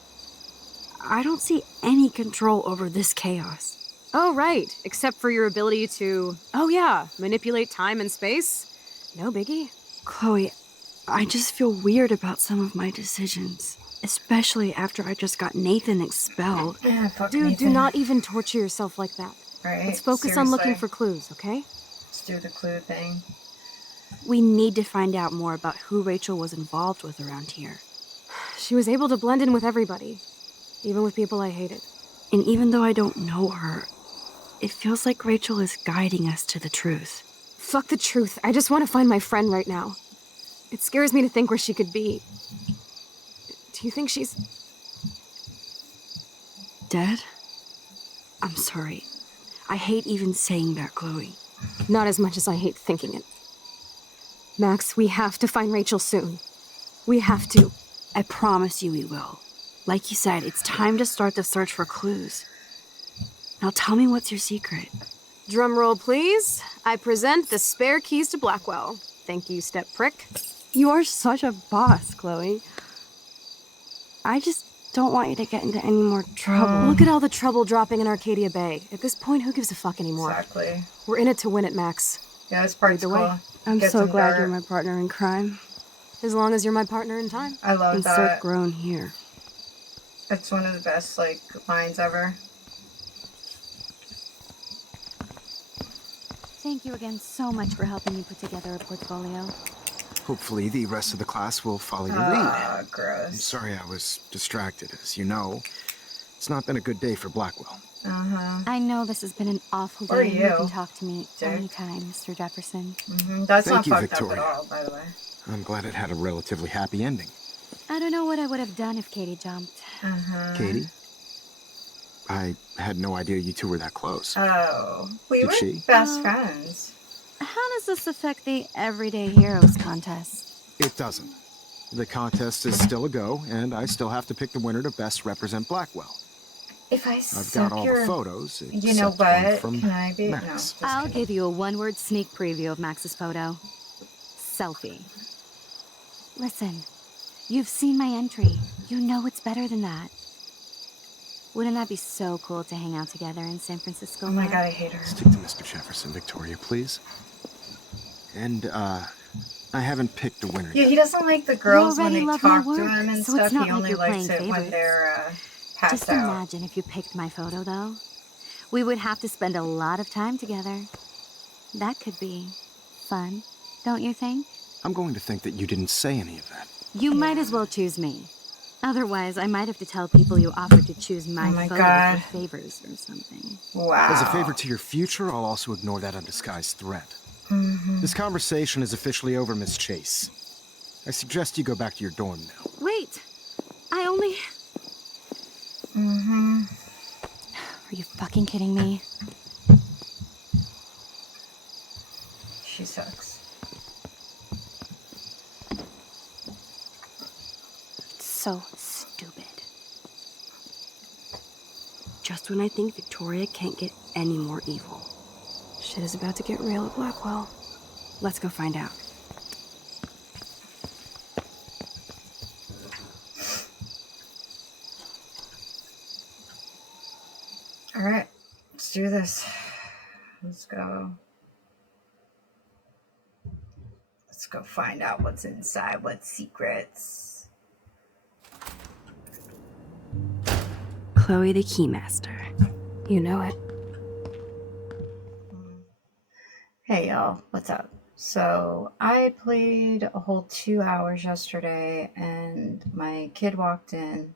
I don't see any control over this chaos. Oh right, except for your ability to, oh yeah, manipulate time and space. No biggie. Chloe, I just feel weird about some of my decisions. Especially after I just got Nathan expelled. Yeah, fuck Dude, Nathan. do not even torture yourself like that. Right? Let's focus on looking Seriously. for clues, okay? Let's do the clue thing. We need to find out more about who Rachel was involved with around here. She was able to blend in with everybody, even with people I hated. And even though I don't know her, it feels like Rachel is guiding us to the truth. Fuck the truth. I just want to find my friend right now. It scares me to think where she could be. Do you think she's... Dead? I'm sorry. I hate even saying that, Chloe. Not as much as I hate thinking it. Max, we have to find Rachel soon. We have to. I promise you we will. Like you said, it's time to start the search for clues. Now tell me what's your secret. Drum roll, please. I present the spare keys to Blackwell. Thank you, step prick. You are such a boss, Chloe. I just don't want you to get into any more trouble. Look at all the trouble dropping in Arcadia Bay. At this point, who gives a fuck anymore? Exactly. We're in it to win it, Max. Yeah, this part's Lead the way. cool. I'm Get so some glad dirt. you're my partner in crime. As long as you're my partner in time. I love Insert that. grown here. It's one of the best, like, lines ever. Thank you again so much for helping me put together a portfolio. Hopefully the rest of the class will follow your lead. I'm Gross. sorry I was distracted. As you know, it's not been a good day for Blackwell. I know this has been an awful Or day. you. You can talk to me Dick. anytime, Mr. Jefferson. That's Thank not you, fucked Victoria. up at all, by the way. I'm glad it had a relatively happy ending. I don't know what I would have done if Katie jumped. Katie? I had no idea you two were that close. Oh, we Did were she? best friends. How does this affect the Everyday Heroes contest? It doesn't. The contest is still a go, and I still have to pick the winner to best represent Blackwell. If I I've suck got all your... the photos. You know except one what? from Can I be... No, Max. just I'll kidding. give you a one-word sneak preview of Max's photo. Selfie. Listen, you've seen my entry. You know it's better than that. Wouldn't that be so cool to hang out together in San Francisco? Oh my Mark? god, I hate her. Stick to Mr. Jefferson, Victoria, please. And, I haven't picked the winner Yeah, yet. he doesn't like the girls when already they love my talk to work, him and so it's stuff. not He like only you're likes it playing when favorites. they're passed Just out. imagine if you picked my photo, though. We would have to spend a lot of time together. That could be fun, don't you think? I'm going to think that you didn't say any of that. You might as well choose me. Otherwise, I might have to tell people you offered to choose my, Oh my photo God. for favors or something. Wow. As a favor to your future, I'll also ignore that undisguised threat. This conversation is officially over, Miss Chase. I suggest you go back to your dorm now. Wait, I only... Are you fucking kidding me? She sucks. So stupid. Just when I think Victoria can't get any more evil. Shit is about to get real at Blackwell. Let's go find out. Alright, let's do this. Let's go. Let's go find out what's inside, what secrets. Chloe the Keymaster. You know it. Hey y'all, what's up? So I played a whole 2 hours yesterday and my kid walked in.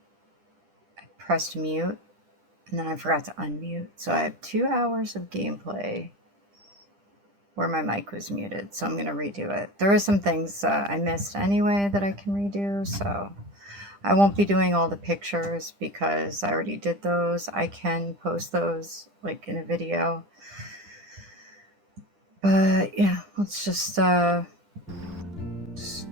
I pressed mute and then I forgot to unmute. So I have 2 hours of gameplay where my mic was muted. So I'm going to redo it. There are some things I missed anyway that I can redo. So I won't be doing all the pictures because I already did those. I can post those like in a video. But yeah, let's just dive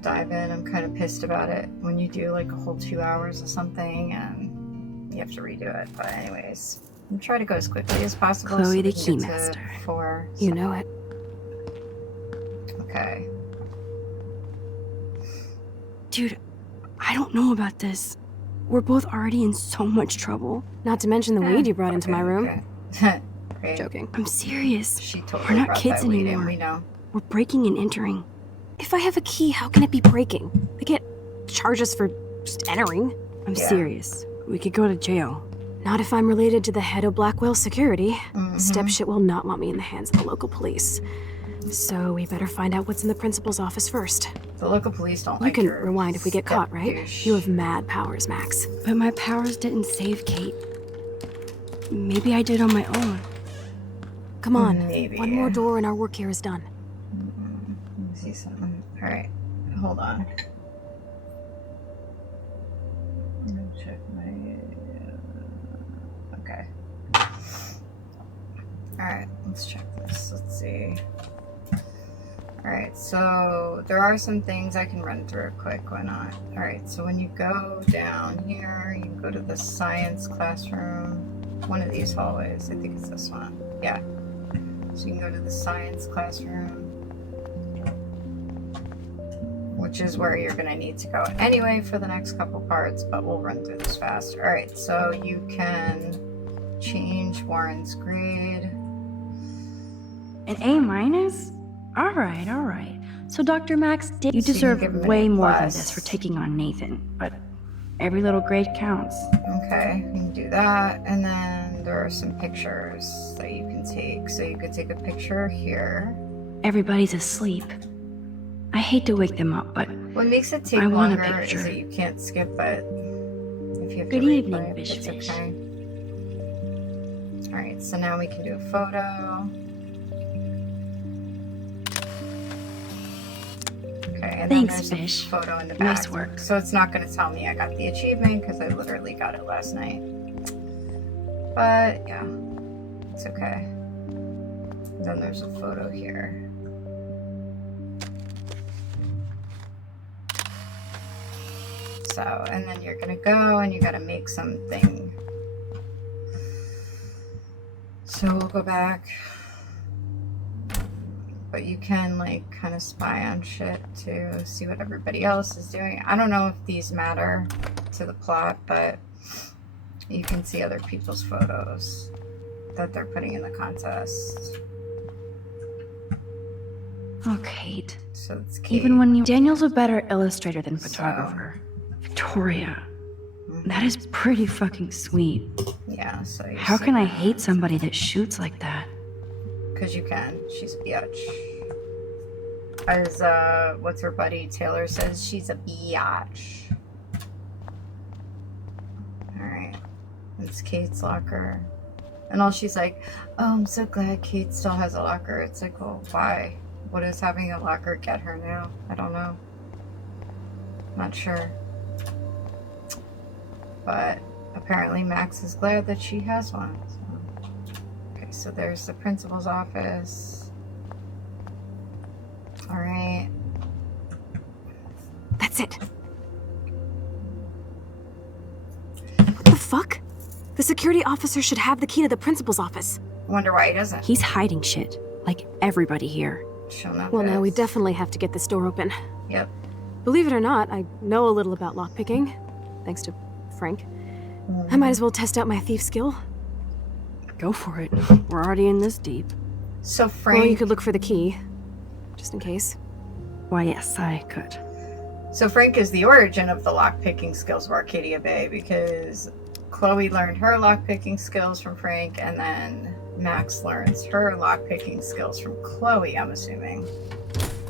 in. I'm kind of pissed about it when you do like a whole 2 hours of something and you have to redo it. But anyways, I'm trying to go as quickly as possible. Chloe the we can get to Keymaster. 4. You know it. Okay. Dude, I don't know about this. We're both already in so much trouble. Not to mention the weed you brought into my room. Okay. Great. Joking. I'm serious. She totally We're not brought kids that weed in, anymore. we know. We're breaking and entering. If I have a key, how can it be breaking? They can't charge us for just entering. I'm Yeah. serious. We could go to jail. Not if I'm related to the head of Blackwell Security. Mhm. Stepshit will not want me in the hands of the local police. So we better find out what's in the principal's office first. The local police don't You like can your rewind if we get caught, right? douche. You have mad powers, Max. But my powers didn't save Kate. Maybe I did on my own. Come on. Maybe. One more door and our work here is done. Let me see something. Alright, hold on. Let me check my... Okay. Alright, let's check this. Let's see. Alright, so there are some things I can run through quick. Why not? Alright, so when you go down here, you go to the science classroom. One of these hallways. I think it's this one. Yeah. So you can go to the science classroom, which is where you're going to need to go anyway for the next couple parts, but we'll run through this fast. All right, so you can change Warren's grade. An A-? All right. So Dr. Max, you So you deserve give him an way A+. more than this for taking on Nathan, but every little grade counts. Okay, you can do that. And then there are some pictures that you can take. So you could take a picture here. Everybody's asleep. I hate to wake them up, but What makes it take I want a longer is picture. that you can't skip it. If you have Good to evening, replay, Fish it's Fish. okay. Alright, so now we can do a photo. Okay, and Thanks, then there's Fish. a photo in the back. Nice work. So it's not going to tell me I got the achievement because I literally got it last night. But yeah, it's okay. Then there's a photo here. So, and then you're gonna go and you gotta make something. So we'll go back. But you can like kind of spy on shit to see what everybody else is doing. I don't know if these matter to the plot, but you can see other people's photos that they're putting in the contest. Oh, Kate. So it's Kate. Even when you... Daniel's a better illustrator than photographer. Victoria. That is pretty fucking sweet. Yeah, so you How see can I that. hate somebody that shoots like that? Because you can. She's a biatch. As, what's her buddy Taylor says, she's a biatch. Alright. It's Kate's locker. And all she's like, oh, I'm so glad Kate still has a locker. It's like, well, why? What does having a locker get her now? I don't know. Not sure. But apparently Max is glad that she has one. So. Okay, so there's the principal's office. Alright. That's it. What the fuck? The security officer should have the key to the principal's office. Wonder why he doesn't. He's hiding shit, like everybody here. Shown up Well, now we as- definitely have to get this door open. Yep. Believe it or not, I know a little about lockpicking, thanks to Frank. I might as well test out my thief skill. Go for it. We're already in this deep. So Frank. Well, you could look for the key, just in case. Why, yes, I could. So Frank is the origin of the lockpicking skills of Arcadia Bay because Chloe learned her lockpicking skills from Frank, and then Max learns her lockpicking skills from Chloe, I'm assuming.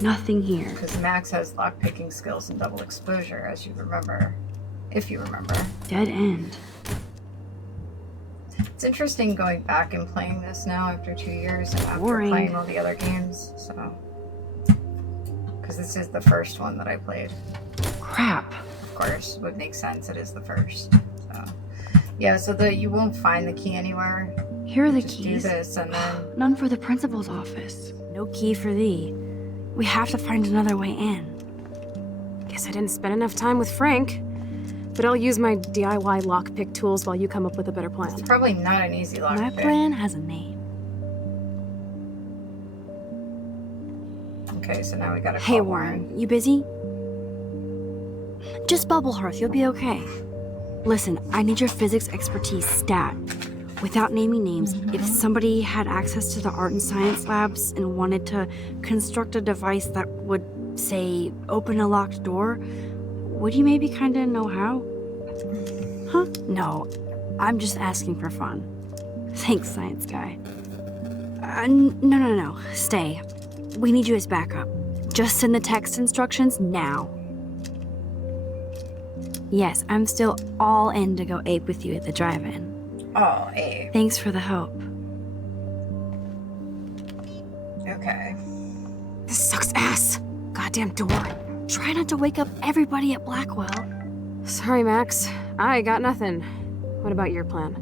Nothing here. Because Max has lockpicking skills in double exposure, as you remember. If you remember. Dead end. It's interesting going back and playing this now after 2 years and after Boring. playing all the other games, so. Because this is the first one that I played. Crap. Of course, would make sense. It is the first. So, yeah. So you won't find the key anywhere. Here are the Just keys. do this, and then None for the principal's office. No key for thee. We have to find another way in. Guess I didn't spend enough time with Frank. But I'll use my DIY lockpick tools while you come up with a better plan. it's probably not an easy My lockpick. plan has a name. Okay, so now we gotta Hey, call Warren, you busy? Just bubble hearth, you'll be okay. Listen, I need your physics expertise stat. Without naming names, if somebody had access to the art and science labs and wanted to construct a device that would, say, open a locked door, would you maybe kinda know how? Huh? No, I'm just asking for fun. Thanks, science guy. No. Stay. We need you as backup. Just send the text instructions now. Yes, I'm still all in to go ape with you at the drive-in. Oh, hey. Thanks for the hope. Okay. This sucks ass. Goddamn door. Try not to wake up everybody at Blackwell. Sorry, Max. I got nothing. What about your plan?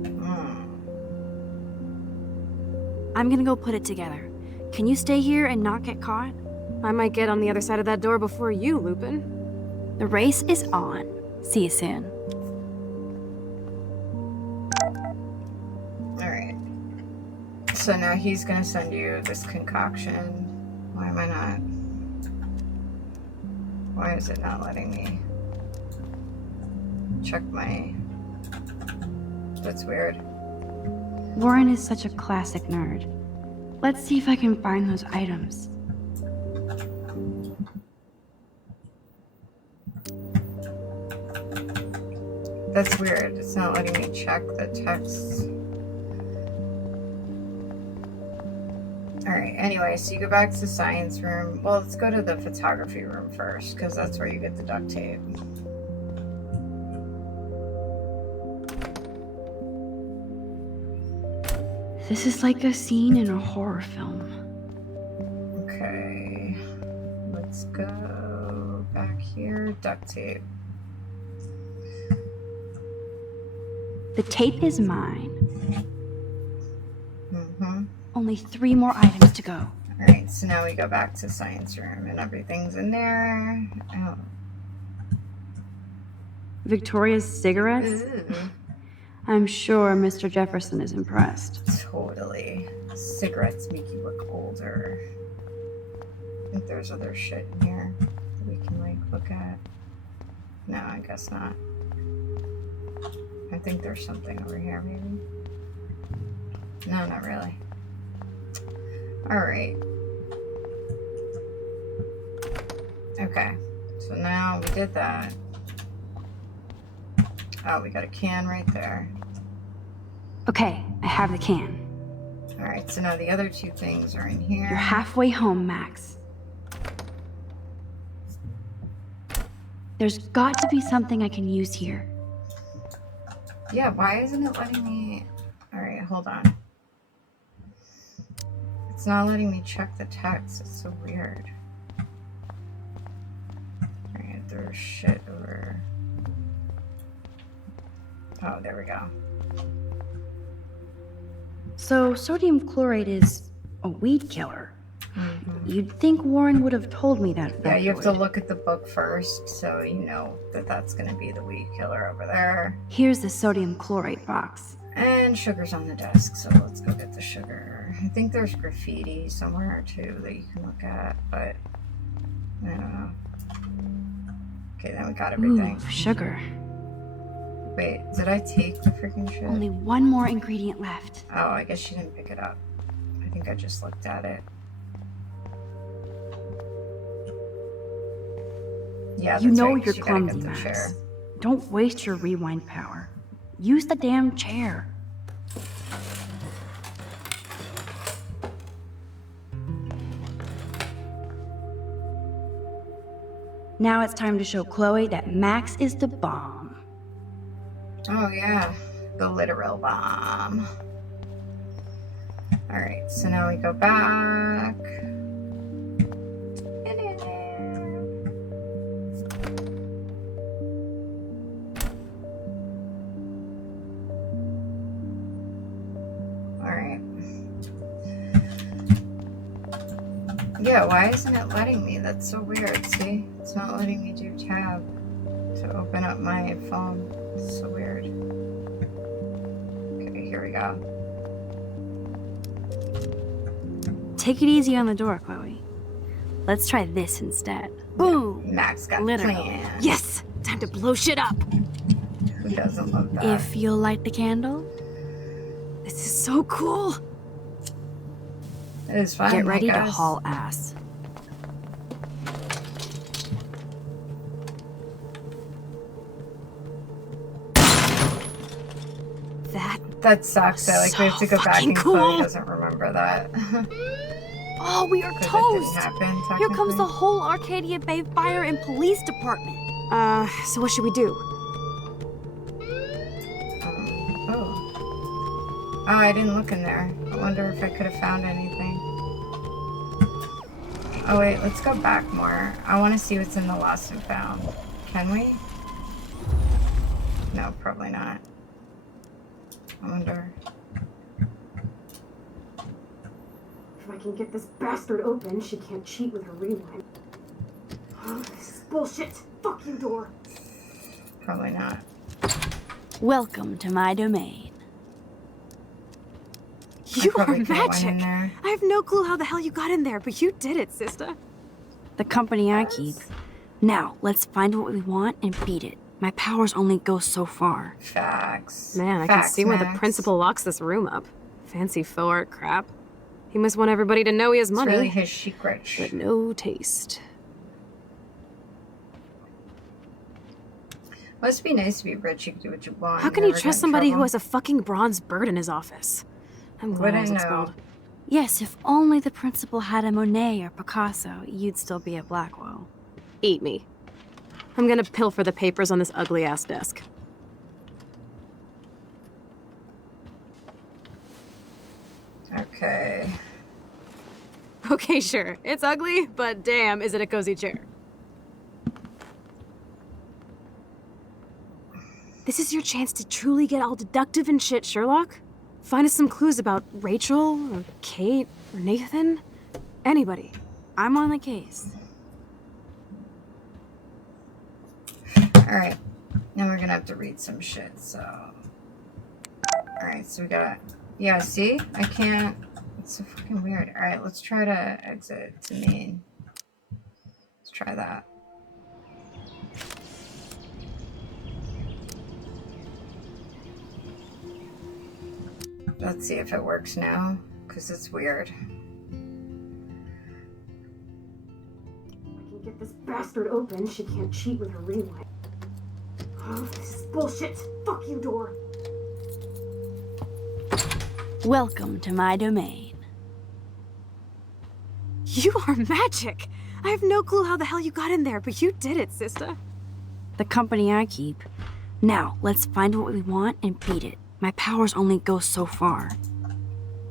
I'm gonna go put it together. Can you stay here and not get caught? I might get on the other side of that door before you, Lupin. The race is on. See you soon. Alright. So now he's gonna send you this concoction. Why am I not? Why is it not letting me check my... That's weird. Warren is such a classic nerd. Let's see if I can find those items. That's weird. It's not letting me check the text. Alright, anyway, so you go back to the science room. Well, let's go to the photography room first, because that's where you get the duct tape. This is like a scene in a horror film. Okay. Let's go back here. Duct tape. The tape is mine. Mm-hmm. Only 3 more items to go. Alright, so now we go back to science room and everything's in there. Oh. Victoria's cigarettes? Ooh. I'm sure Mr. Jefferson is impressed. Totally. Cigarettes make you look older. I think there's other shit in here that we can, like, look at. No, I guess not. I think there's something over here, maybe. No, not really. Alright. Okay. So now we did that. Oh, we got a can right there. Okay, I have the can. Alright, so now the other 2 things are in here. You're halfway home, Max. There's got to be something I can use here. Yeah, why isn't it letting me... Alright, hold on. It's not letting me check the text. It's so weird. Alright, there's shit over... Oh, there we go. So, sodium chloride is a weed killer. Mm-hmm. You'd think Warren would have told me that. Yeah, you have to look at the book first, so you know that that's going to be the weed killer over there. Here's the sodium chloride box. And sugar's on the desk, so let's go get the sugar. I think there's graffiti somewhere too that you can look at, but I don't know. Okay, then we got everything. Ooh, sugar. Wait, did I take the freaking shit? Only 1 more ingredient left. Oh, I guess she didn't pick it up. I think I just looked at it. Yeah, You that's know right, you're you gotta get clumsy, the Max. chair. Don't waste your rewind power. Use the damn chair. Now it's time to show Chloe that Max is the bomb. Oh yeah, the literal bomb. Alright, so now we go back. Alright. Yeah, why isn't it letting me? That's so weird, see? It's not letting me do tab to open up my phone. It's so weird. Okay, here we go. Take it easy on the door, Chloe. Let's try this instead. Boom! Max got Literal. plans. Yes! Time to blow shit up! Who doesn't love that? If you'll light the candle. This is so cool! It is fun. Get ready I to guess. haul ass. That sucks. That like we have to go back fucking and Chloe cool. doesn't remember that. Oh, we are 'Cause it toast! didn't happen, Here comes the technically. whole Arcadia Bay Fire and Police Department. So what should we do? Oh, I didn't look in there. I wonder if I could have found anything. Oh wait, let's go back more. I want to see what's in the lost and found. Can we? No, probably not. I wonder. If I can get this bastard open, she can't cheat with her rewind. Oh, this is bullshit. Fuck you, door. Probably not. Welcome to my domain. You are probably could've went in magic. there. I have no clue how the hell you got in there, but you did it, sister. The company I keep. Now, let's find what we want and beat it. My powers only go so far. Facts. Man, I Facts, can see why the Max. principal locks this room up. Fancy faux art crap. He must want everybody to know he has It's money, really his secret. but no taste. Must be nice to be rich. You can do what you want. How can he never get trust in somebody who trouble. has a fucking bronze bird in his office? I'm glad I was Wouldn't know. expelled. Yes, if only the principal had a Monet or Picasso, you'd still be at Blackwell. Eat me. I'm gonna pilfer the papers on this ugly-ass desk. Okay. Okay, sure. It's ugly, but damn, is it a cozy chair. This is your chance to truly get all deductive and shit, Sherlock. Find us some clues about Rachel, or Kate, or Nathan. Anybody. I'm on the case. Alright. Now we're gonna have to read some shit, so... Alright, so we got... Yeah, see? I can't... It's so fucking weird. Alright, let's try to exit to main. Let's try that. Let's see if it works now, because it's weird. I can get this bastard open. She can't cheat with her rewind. Oh, this is bullshit. Fuck you, door. Welcome to my domain. You are magic. I have no clue how the hell you got in there, but you did it, sister. The company I keep. Now, let's find what we want and beat it. My powers only go so far.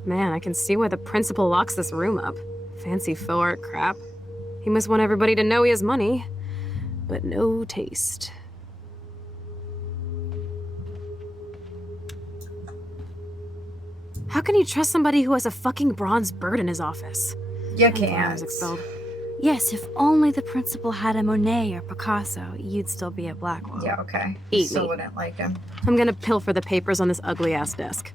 Man, I can see why the principal locks this room up. Fancy faux art crap. He must want everybody to know he has money, but no taste. How can you trust somebody who has a fucking bronze bird in his office? You And can't. flowers expelled. Yes, if only the principal had a Monet or Picasso, you'd still be at Blackwell. Yeah, okay. Eat Still me. wouldn't like him. I'm gonna pilfer the papers on this ugly-ass desk.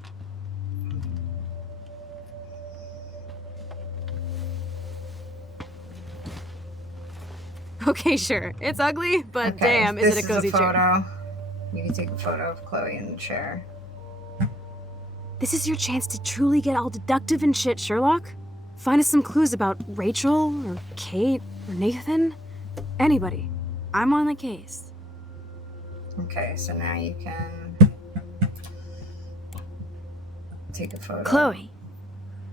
Okay, sure. It's ugly, but Okay, damn, is it a cozy this is a chair. photo. You can take a photo of Chloe in the chair. This is your chance to truly get all deductive and shit, Sherlock. Find us some clues about Rachel, or Kate, or Nathan. Anybody. I'm on the case. Okay, so now you can take a photo. Chloe,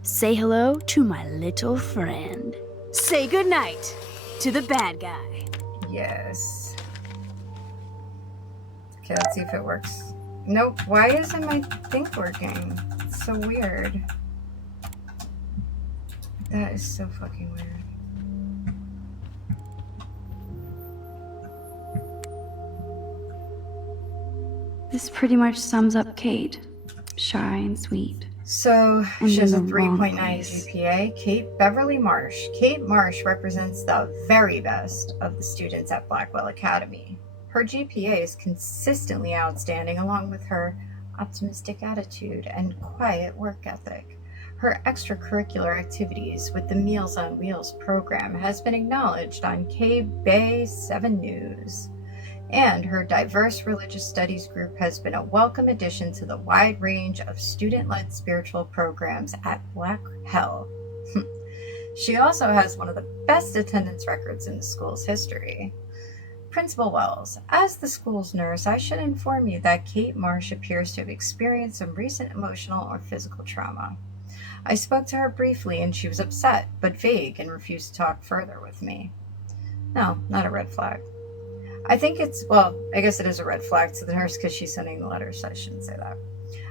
say hello to my little friend. Say goodnight to the bad guy. Yes. Okay, let's see if it works. Nope. Why isn't my thing working? It's so weird. That is so fucking weird. This pretty much sums up Kate. Shy and sweet. So And she has a in the wrong 3.9 place. GPA. Kate Beverly Marsh. Kate Marsh represents the very best of the students at Blackwell Academy. Her GPA is consistently outstanding, along with her optimistic attitude and quiet work ethic. Her extracurricular activities with the Meals on Wheels program has been acknowledged on K-Bay 7 News. And her diverse religious studies group has been a welcome addition to the wide range of student-led spiritual programs at Black Hell. She also has one of the best attendance records in the school's history. Principal Wells, as the school's nurse, I should inform you that Kate Marsh appears to have experienced some recent emotional or physical trauma. I spoke to her briefly and she was upset, but vague, and refused to talk further with me. No, not a red flag. I think it's, well, I guess it is a red flag to the nurse because she's sending the letter, so I shouldn't say that.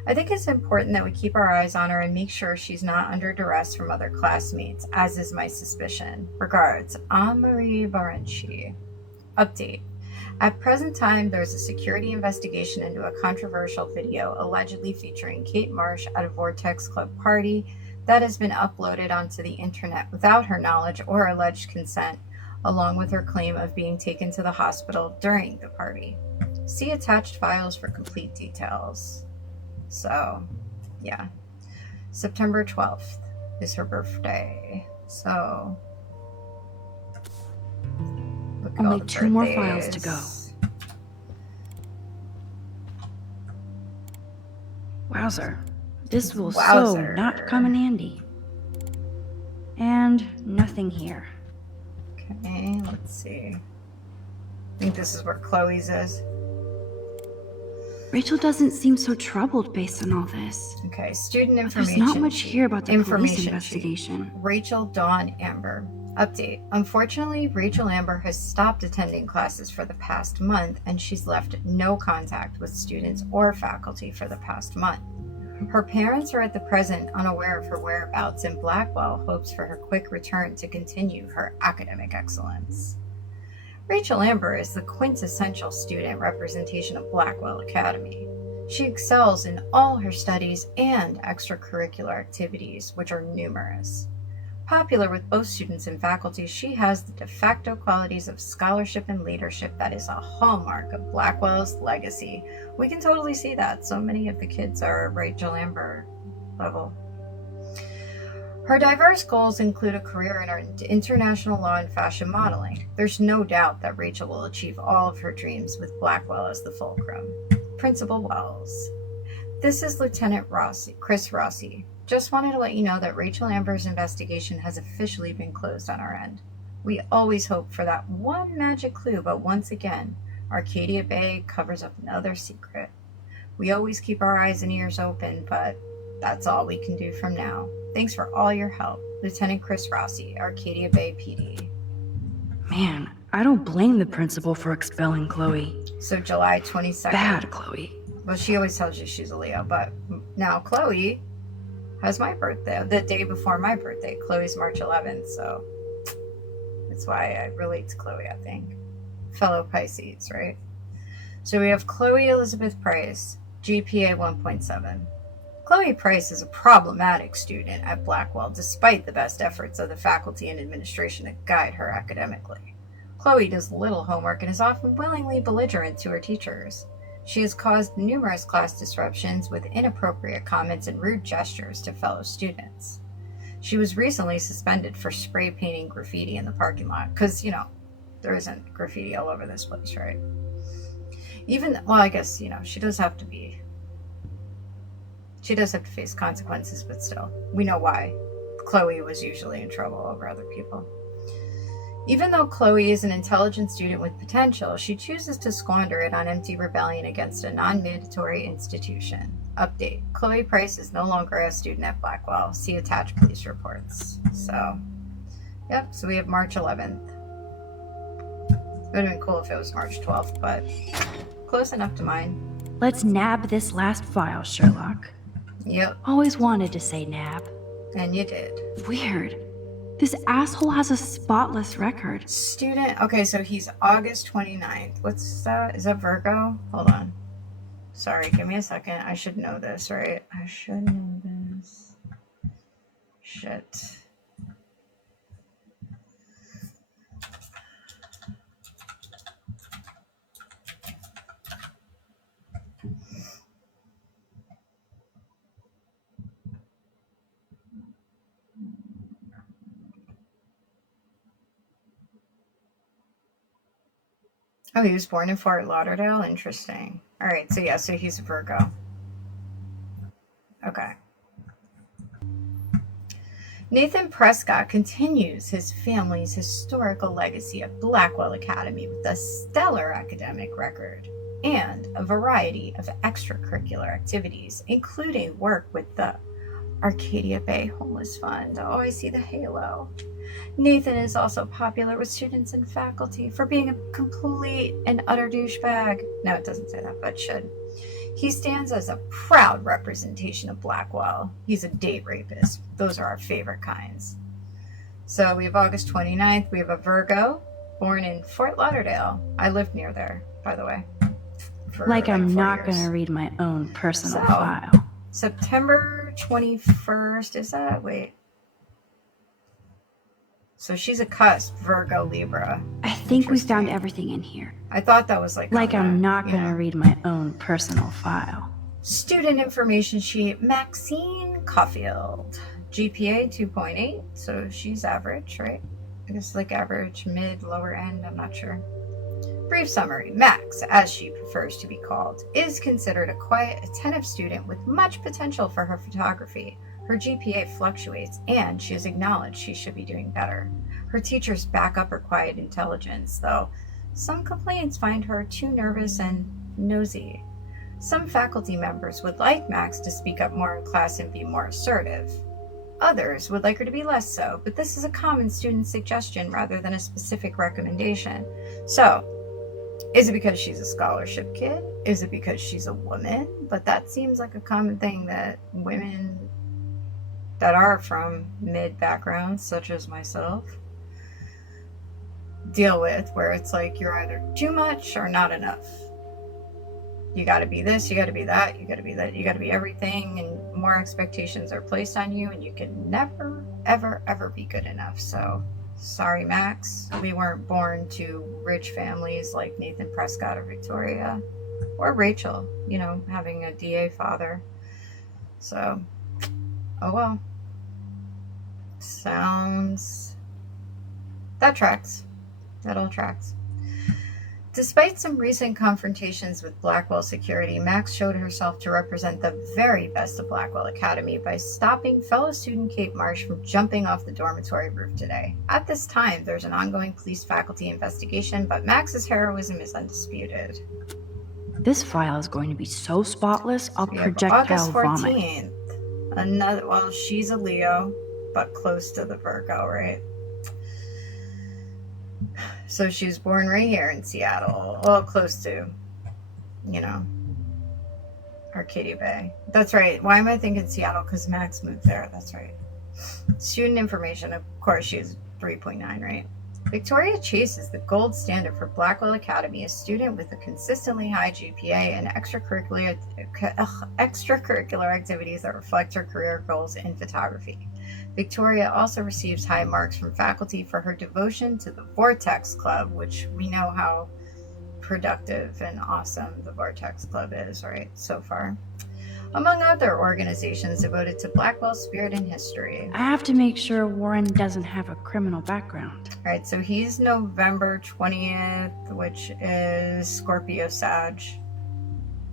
I think it's important that we keep our eyes on her and make sure she's not under duress from other classmates, as is my suspicion. Regards, Anne-Marie Barenchi. Update. At present time, there's a security investigation into a controversial video allegedly featuring Kate Marsh at a Vortex Club party that has been uploaded onto the internet without her knowledge or alleged consent, along with her claim of being taken to the hospital during the party. See attached files for complete details. So, yeah. September 12th is her birthday. So, look at all Only the 2 more files to go. birthdays. Wowzer. This will so Wowzer. not come in handy. And nothing here. Okay, let's see. I think this is where Chloe's is. Rachel doesn't seem so troubled based on all this. Okay, student But information. there's not much sheet. here about the police Information investigation. sheet. Rachel Dawn Amber. Update. Unfortunately, Rachel Amber has stopped attending classes for the past month, and she's left no contact with students or faculty for the past month. Her parents are at the present unaware of her whereabouts, and Blackwell hopes for her quick return to continue her academic excellence. Rachel Amber is the quintessential student representation of Blackwell Academy. She excels in all her studies and extracurricular activities, which are numerous. Popular with both students and faculty, she has the de facto qualities of scholarship and leadership that is a hallmark of Blackwell's legacy. We can totally see that. So many of the kids are Rachel Amber level. Her diverse goals include a career in international law and fashion modeling. There's no doubt that Rachel will achieve all of her dreams with Blackwell as the fulcrum. Principal Wells. This is Lieutenant Chris Rossi. Just wanted to let you know that Rachel Amber's investigation has officially been closed on our end. We always hope for that one magic clue, but once again, Arcadia Bay covers up another secret. We always keep our eyes and ears open, but that's all we can do from now. Thanks for all your help. Lieutenant Chris Rossi, Arcadia Bay PD. Man, I don't blame the principal for expelling Chloe. So July 22nd. Bad Chloe. Well, she always tells you she's a Leo, but now Chloe has my birthday, the day before my birthday. Chloe's March 11th, so that's why I relate to Chloe, I think. Fellow Pisces, right? So we have Chloe Elizabeth Price, GPA 1.7. Chloe Price is a problematic student at Blackwell, despite the best efforts of the faculty and administration to guide her academically. Chloe does little homework and is often willingly belligerent to her teachers. She has caused numerous class disruptions with inappropriate comments and rude gestures to fellow students. She was recently suspended for spray painting graffiti in the parking lot, because, there isn't graffiti all over this place, right? I guess, she does have to face consequences, but still, we know why. Chloe was usually in trouble over other people. Even though Chloe is an intelligent student with potential, she chooses to squander it on empty rebellion against a non-mandatory institution. Update. Chloe Price is no longer a student at Blackwell. See attached police reports. So we have March 11th. It would have been cool if it was March 12th, but close enough to mine. Let's nab this last file, Sherlock. Yep. Always wanted to say nab. And you did. Weird. This asshole has a spotless record. Student, okay, so he's August 29th. What's that? Is that Virgo? Hold on. Sorry, give me a second. I should know this, right? I should know this. Shit. Oh, he was born in Fort Lauderdale? Interesting. All right, so he's a Virgo. Okay. Nathan Prescott continues his family's historical legacy at Blackwell Academy with a stellar academic record and a variety of extracurricular activities, including work with the Arcadia Bay Homeless Fund. Oh, I see the halo. Nathan is also popular with students and faculty for being a complete and utter douchebag. No, it doesn't say that, but it should. He stands as a proud representation of Blackwell. He's a date rapist. Those are our favorite kinds. So we have August 29th. We have a Virgo, born in Fort Lauderdale. I lived near there, by the way. Like I'm not going to read my own personal file. September 21st, is that? Wait. So she's a cusp, Virgo, Libra. I think we found everything in here. I thought that was like I'm not going to read my own personal file. Student information sheet, Maxine Caulfield. GPA 2.8, so she's average, right? I guess like average, mid, lower end, I'm not sure. Brief summary. Max, as she prefers to be called, is considered a quiet, attentive student with much potential for her photography. Her GPA fluctuates, and she has acknowledged she should be doing better. Her teachers back up her quiet intelligence, though some complaints find her too nervous and nosy. Some faculty members would like Max to speak up more in class and be more assertive. Others would like her to be less so, but this is a common student suggestion rather than a specific recommendation. So, is it because she's a scholarship kid? Is it because she's a woman? But that seems like a common thing that women that are from mid backgrounds, such as myself, deal with, where it's like you're either too much or not enough. You got to be this, you got to be that, you got to be that, you got to be everything, and more expectations are placed on you, and you can never, ever, ever be good enough. So, sorry, Max. We weren't born to rich families like Nathan Prescott or Victoria, or Rachel, you know, having a DA father. So, oh well. That tracks. That all tracks. Despite some recent confrontations with Blackwell security, Max showed herself to represent the very best of Blackwell Academy by stopping fellow student Kate Marsh from jumping off the dormitory roof today. At this time, there's an ongoing police faculty investigation, but Max's heroism is undisputed. This file is going to be so spotless, I'll projectile August 14th. vomit. Well, she's a Leo, but close to the Virgo, right? So she was born right here in Seattle. Well, close to, you know, Arcadia Bay. That's right. Why am I thinking Seattle? Because Max moved there. That's right. Student information. Of course, she's 3.9, right? Victoria Chase is the gold standard for Blackwell Academy, a student with a consistently high GPA and extracurricular activities that reflect her career goals in photography. Victoria also receives high marks from faculty for her devotion to the Vortex Club, which we know how productive and awesome the Vortex Club is, right, so far. Among other organizations devoted to Blackwell's spirit and history. I have to make sure Warren doesn't have a criminal background. All right, so he's November 20th, which is Scorpio Sag.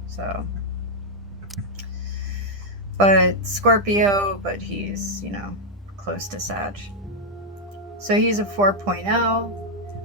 So, but Scorpio, but he's, you know, close to Sag. So he's a 4.0.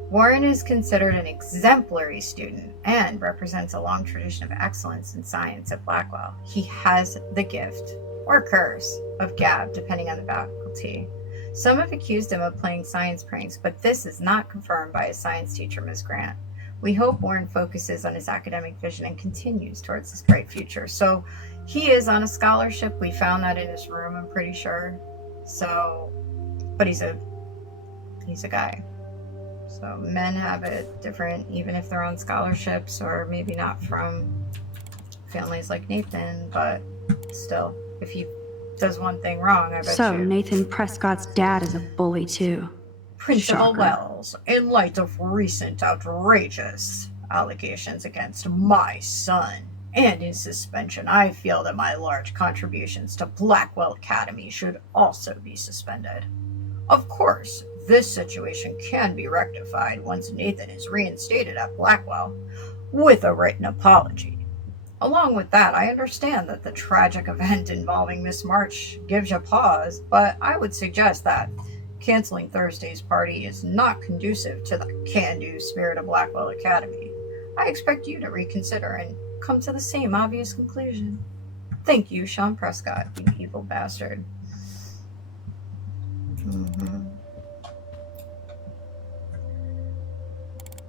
Warren is considered an exemplary student and represents a long tradition of excellence in science at Blackwell. He has the gift, or curse, of gab, depending on the faculty. Some have accused him of playing science pranks, but this is not confirmed by his science teacher, Ms. Grant. We hope Warren focuses on his academic vision and continues towards his bright future. So he is on a scholarship. We found that in his room, I'm pretty sure. So, but he's a guy. So men have it different, even if they're on scholarships or maybe not from families like Nathan, but still, if he does one thing wrong, I bet So, Nathan Prescott's dad is a bully too. Principal Shocker. Wells, in light of recent outrageous allegations against my son and his suspension, I feel that my large contributions to Blackwell Academy should also be suspended. Of course, this situation can be rectified once Nathan is reinstated at Blackwell with a written apology. Along with that, I understand that the tragic event involving Miss March gives you pause, but I would suggest that canceling Thursday's party is not conducive to the can-do spirit of Blackwell Academy. I expect you to reconsider and come to the same obvious conclusion. Thank you, Sean Prescott, you evil bastard.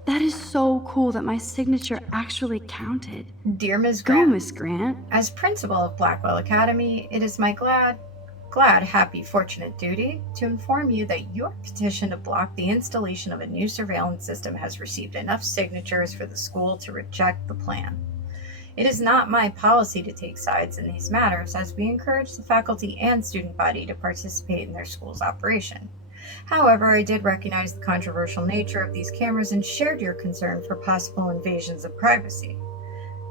That is so cool that my signature actually counted. Dear Ms. Go, Grant, Miss Grant. as principal of Blackwell Academy, it is my glad, happy, fortunate duty to inform you that your petition to block the installation of a new surveillance system has received enough signatures for the school to reject the plan. It is not my policy to take sides in these matters, as we encourage the faculty and student body to participate in their school's operation. However, I did recognize the controversial nature of these cameras and shared your concern for possible invasions of privacy.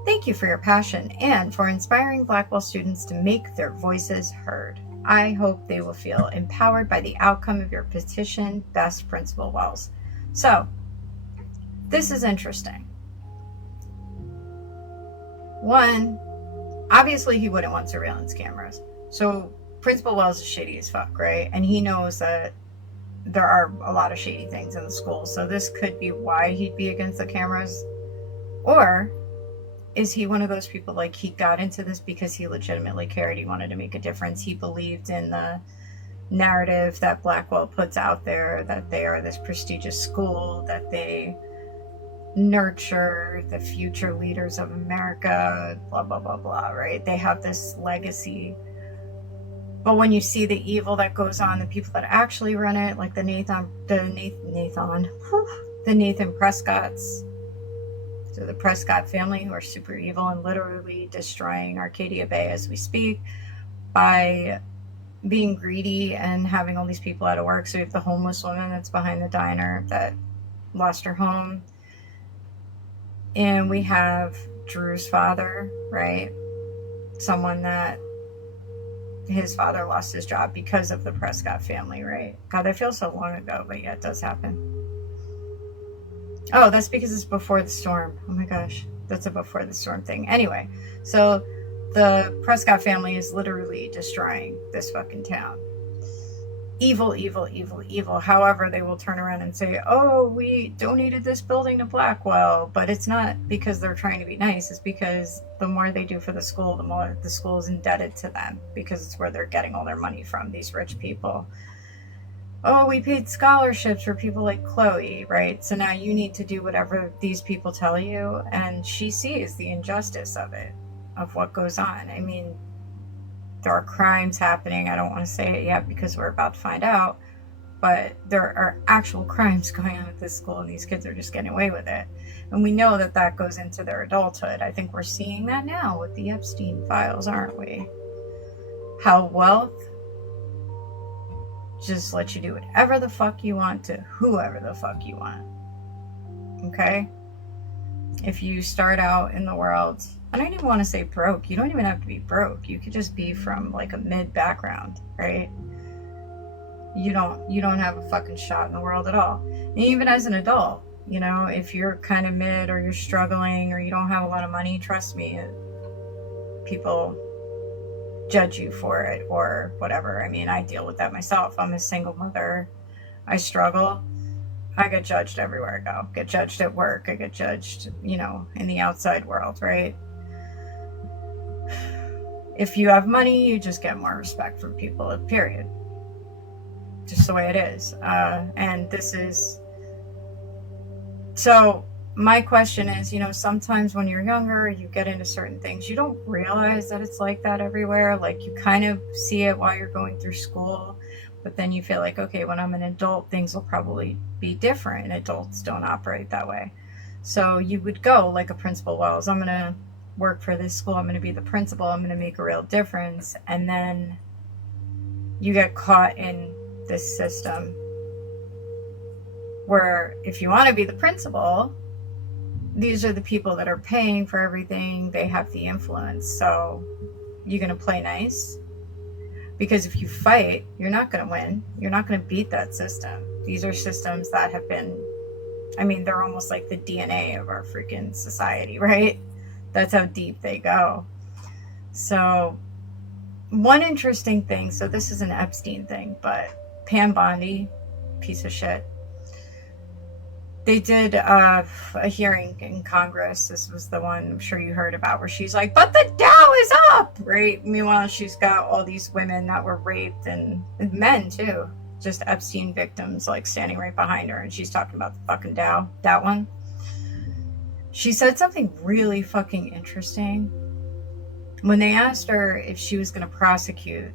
Thank you for your passion and for inspiring Blackwell students to make their voices heard. I hope they will feel empowered by the outcome of your petition, best Principal Wells. So, this is interesting. One, obviously he wouldn't want surveillance cameras. So, Principal Wells is shady as fuck, right? And he knows that there are a lot of shady things in the school. So this could be why he'd be against the cameras. Or is he one of those people, like, he got into this because he legitimately cared, he wanted to make a difference, he believed in the narrative that Blackwell puts out there, that they are this prestigious school, that they nurture the future leaders of America, blah, blah, blah, blah, right? They have this legacy. But when you see the evil that goes on, the people that actually run it, like the Nathan Prescotts, so the Prescott family, who are super evil and literally destroying Arcadia Bay as we speak by being greedy and having all these people out of work. So we have the homeless woman that's behind the diner that lost her home. And we have Drew's father, right? Someone that his father lost his job because of the Prescott family, right? God, that feels so long ago, but yeah, it does happen. Oh, that's because it's before the storm. Oh my gosh, that's a before the storm thing. Anyway, so the Prescott family is literally destroying this fucking town. Evil, evil, evil, evil. However, they will turn around and say, oh, we donated this building to Blackwell. But it's not because they're trying to be nice. It's because the more they do for the school, the more the school is indebted to them, because it's where they're getting all their money from, these rich people. Oh, we paid scholarships for people like Chloe, right? So now you need to do whatever these people tell you. And she sees the injustice of it, of what goes on. I mean, there are crimes happening. I don't want to say it yet because we're about to find out, but there are actual crimes going on at this school, and these kids are just getting away with it. And we know that that goes into their adulthood. I think we're seeing that now with the Epstein files, aren't we? How wealth just lets you do whatever the fuck you want to whoever the fuck you want. Okay? If you start out in the world, I don't even want to say broke. You don't even have to be broke. You could just be from like a mid background, right? You don't have a fucking shot in the world at all. And even as an adult, you know, if you're kind of mid or you're struggling or you don't have a lot of money, trust me, people judge you for it or whatever. I mean, I deal with that myself. I'm a single mother. I struggle. I get judged everywhere I go. Get judged at work. I get judged, you know, in the outside world, right? If you have money, you just get more respect from people, period. Just the way it is. And this is... So my question is, you know, sometimes when you're younger, you get into certain things. You don't realize that it's like that everywhere. Like, you kind of see it while you're going through school. But then you feel like, okay, when I'm an adult, things will probably be different. And adults don't operate that way. So you would go like a principal Wells. I'm going to work for this school. I'm going to be the principal. I'm going to make a real difference. And then you get caught in this system where if you want to be the principal, these are the people that are paying for everything. They have the influence. So you're going to play nice. Because if you fight, you're not going to win. You're not going to beat that system. These are systems that have been, I mean, they're almost like the DNA of our freaking society, right? That's how deep they go. So one interesting thing, so this is an Epstein thing, but Pam Bondi, piece of shit, they did a hearing in Congress. This was the one I'm sure you heard about, where she's like, but the Dow is up, right? Meanwhile, she's got all these women that were raped, and men too, just Epstein victims, like standing right behind her, and she's talking about the fucking Dow, that one. She said something really fucking interesting. When they asked her if she was going to prosecute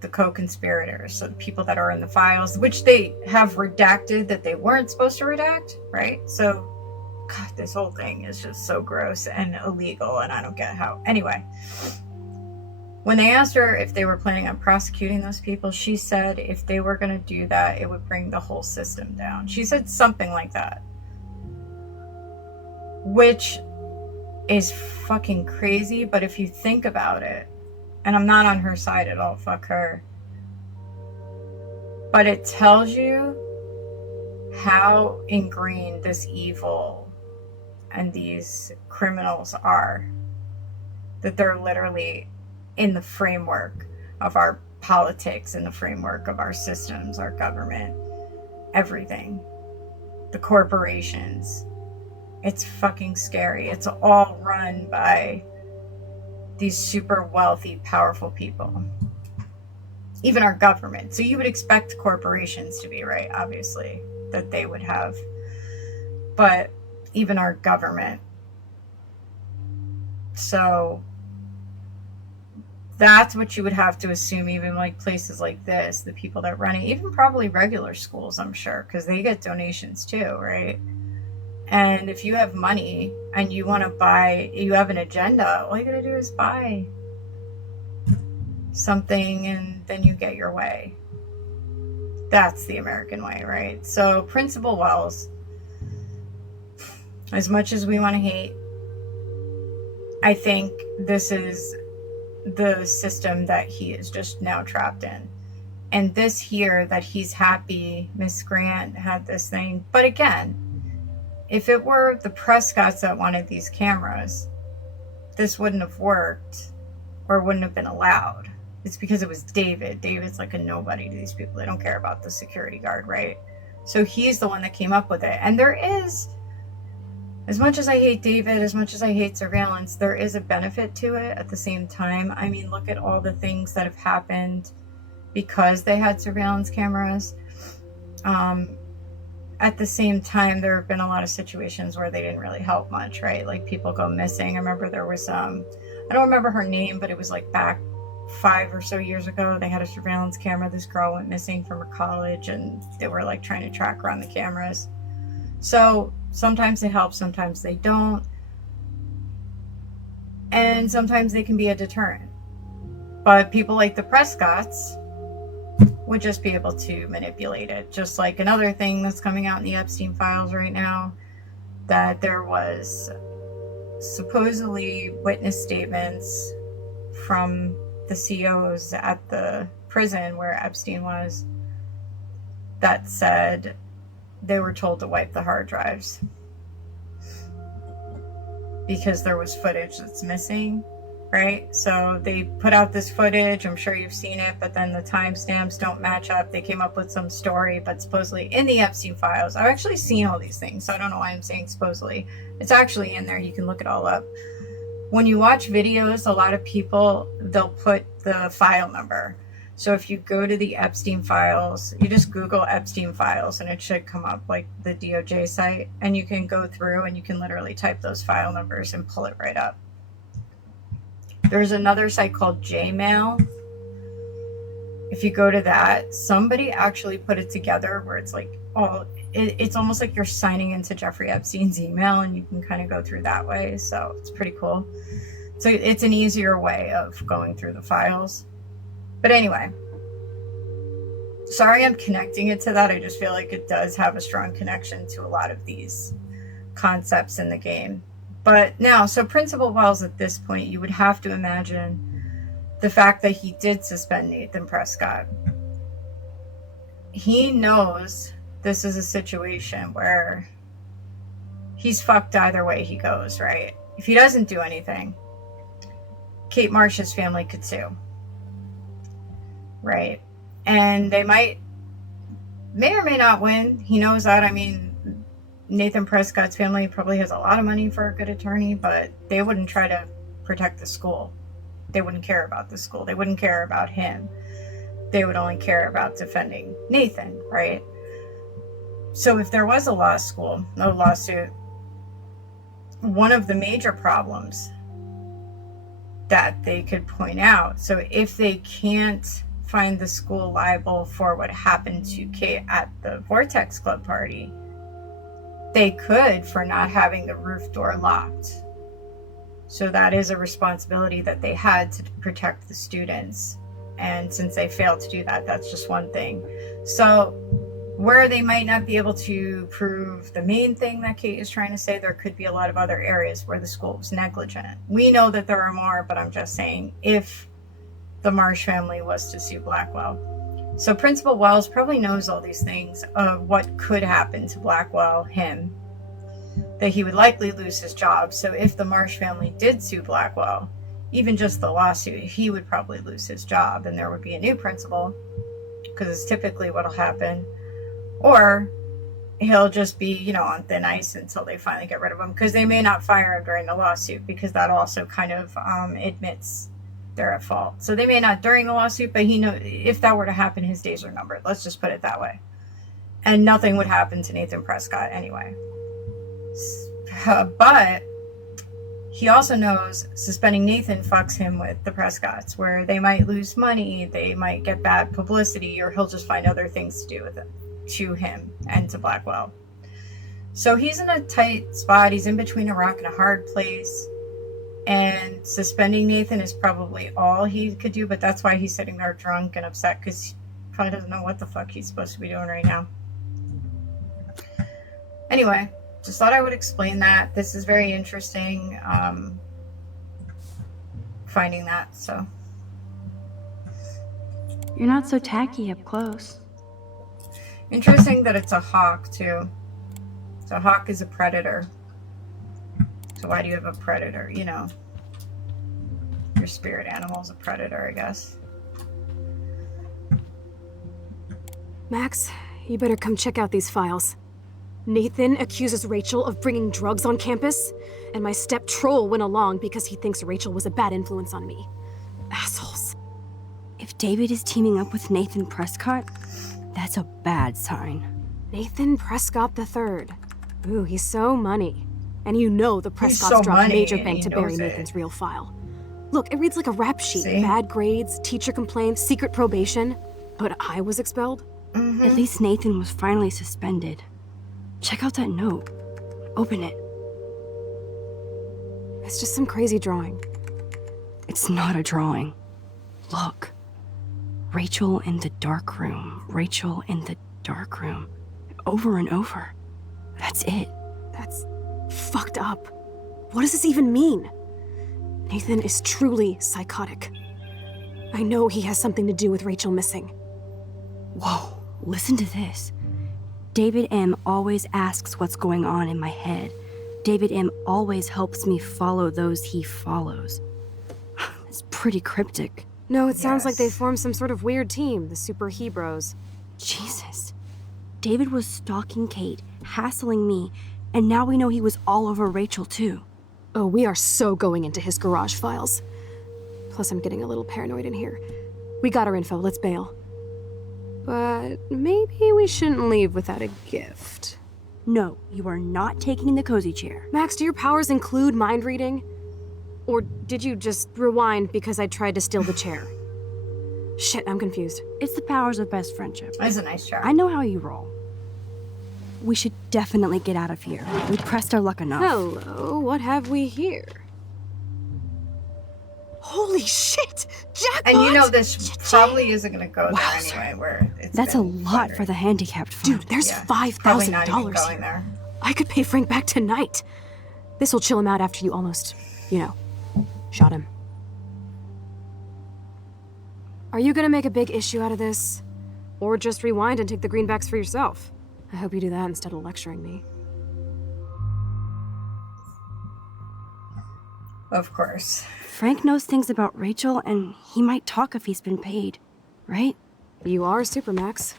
the co-conspirators, so the people that are in the files, which they have redacted that they weren't supposed to redact, right? So, God, this whole thing is just so gross and illegal, and I don't get how. Anyway, when they asked her if they were planning on prosecuting those people, she said if they were going to do that, it would bring the whole system down. She said something like that, which is fucking crazy. But if you think about it, and I'm not on her side at all, fuck her, but it tells you how ingrained this evil and these criminals are, that they're literally in the framework of our politics, in the framework of our systems, our government, everything, the corporations. It's fucking scary. It's all run by these super wealthy, powerful people. Even our government. So you would expect corporations to be, right? Obviously, that they would have. But even our government. So that's what you would have to assume, even like places like this, the people that run it, even probably regular schools, I'm sure, because they get donations too, right? And if you have money and you want to buy, you have an agenda, all you gotta do is buy something and then you get your way. That's the American way, right? So Principal Wells, as much as we want to hate, I think this is the system that he is just now trapped in. And this here, that he's happy Miss Grant had this thing. But again, if it were the Prescotts that wanted these cameras, this wouldn't have worked or wouldn't have been allowed. It's because it was David. David's like a nobody to these people. They don't care about the security guard, right? So he's the one that came up with it. And there is, as much as I hate David, as much as I hate surveillance, there is a benefit to it at the same time. I mean, look at all the things that have happened because they had surveillance cameras. At the same time, there have been a lot of situations where they didn't really help much, right? Like people go missing. I remember there was I don't remember her name, but it was like back 5 or so years ago, they had a surveillance camera. This girl went missing from her college and they were like trying to track her on the cameras. So sometimes they help, sometimes they don't. And sometimes they can be a deterrent. But people like the Prescotts would just be able to manipulate it. Just like another thing that's coming out in the Epstein files right now, that there was supposedly witness statements from the COs at the prison where Epstein was that said they were told to wipe the hard drives because there was footage that's missing, right? So they put out this footage, I'm sure you've seen it, but then the timestamps don't match up. They came up with some story, but supposedly in the Epstein files, I've actually seen all these things, so I don't know why I'm saying supposedly. It's actually in there, you can look it all up. When you watch videos, a lot of people, they'll put the file number. So if you go to the Epstein files, you just Google Epstein files and it should come up like the DOJ site, and you can go through and you can literally type those file numbers and pull it right up. There's another site called Jmail. If you go to that, somebody actually put it together where it's like, it's almost like you're signing into Jeffrey Epstein's email and you can kind of go through that way. So it's pretty cool. So it's an easier way of going through the files. But anyway, sorry I'm connecting it to that. I just feel like it does have a strong connection to a lot of these concepts in the game. But now, so Principal Wells at this point, you would have to imagine the fact that he did suspend Nathan Prescott. He knows this is a situation where he's fucked either way he goes, right? If he doesn't do anything, Kate Marsh's family could sue. Right? And they may or may not win. He knows that. I mean, Nathan Prescott's family probably has a lot of money for a good attorney, but they wouldn't try to protect the school. They wouldn't care about the school. They wouldn't care about him. They would only care about defending Nathan, right? So if there was a lawsuit, one of the major problems that they could point out, so if they can't find the school liable for what happened to Kate at the Vortex Club party, they could for not having the roof door locked. So that is a responsibility that they had to protect the students. And since they failed to do that, that's just one thing. So where they might not be able to prove the main thing that Kate is trying to say, there could be a lot of other areas where the school was negligent. We know that there are more, but I'm just saying if the Marsh family was to sue Blackwell. So Principal Wells probably knows all these things of what could happen to Blackwell, him, that he would likely lose his job. So if the Marsh family did sue Blackwell, even just the lawsuit, he would probably lose his job and there would be a new principal, because it's typically what'll happen. Or he'll just be, you know, on thin ice until they finally get rid of him, because they may not fire him during the lawsuit, because that also kind of admits they're at fault. So they may not during the lawsuit, but he knows if that were to happen, his days are numbered. Let's just put it that way. And nothing would happen to Nathan Prescott anyway. But he also knows suspending Nathan fucks him with the Prescotts, where they might lose money, they might get bad publicity, or he'll just find other things to do with it, to him and to Blackwell. So he's in a tight spot. He's in between a rock and a hard place. And suspending Nathan is probably all he could do, but that's why he's sitting there drunk and upset, because he probably doesn't know what the fuck he's supposed to be doing right now. Anyway, just thought I would explain that. This is very interesting, finding that, so. You're not so tacky up close. Interesting that it's a hawk, too. So a hawk is a predator. So why do you have a predator? You know, your spirit animal is a predator, I guess. Max, you better come check out these files. Nathan accuses Rachel of bringing drugs on campus, and my step troll went along because he thinks Rachel was a bad influence on me. Assholes. If David is teaming up with Nathan Prescott, that's a bad sign. Nathan Prescott III. Ooh, he's so money. And you know the Prescotts so dropped money, major and bank he to bury knows it. Nathan's real file. Look, it reads like a rap sheet. See? Bad grades, teacher complaints, secret probation. But I was expelled? Mm-hmm. At least Nathan was finally suspended. Check out that note. Open it. It's just some crazy drawing. It's not a drawing. Look. Rachel in the dark room. Rachel in the dark room. Over and over. That's it. That's fucked up. What does this even mean? Nathan is truly psychotic. I know he has something to do with Rachel missing. Whoa, listen to this. David M. always asks what's going on in my head. David M. always helps me follow those he follows. It's pretty cryptic. No, it sounds like they Yes. formed some sort of weird team, the Super Hebrews. Jesus. David was stalking Kate, hassling me, and now we know he was all over Rachel too. Oh, we are so going into his garage files. Plus, I'm getting a little paranoid in here. We got our info, let's bail. But maybe we shouldn't leave without a gift. No, you are not taking the cozy chair. Max, do your powers include mind reading? Or did you just rewind because I tried to steal the chair? Shit, I'm confused. It's the powers of best friendship. That's a nice chair. I know how you roll. We should definitely get out of here. We pressed our luck enough. Hello, what have we here? Holy shit! Jackpot! And you know this Cha-ching! probably isn't going to go there Wowzer. anyway, where it's That's a been lot for fundraised. the handicapped fund. Dude, there's Yeah, probably not even $5,000 going here. there. I could pay Frank back tonight. This'll chill him out after you almost, shot him. Are you gonna make a big issue out of this? Or just rewind and take the greenbacks for yourself? I hope you do that instead of lecturing me. Of course. Frank knows things about Rachel, and he might talk if he's been paid, right? You are Supermax.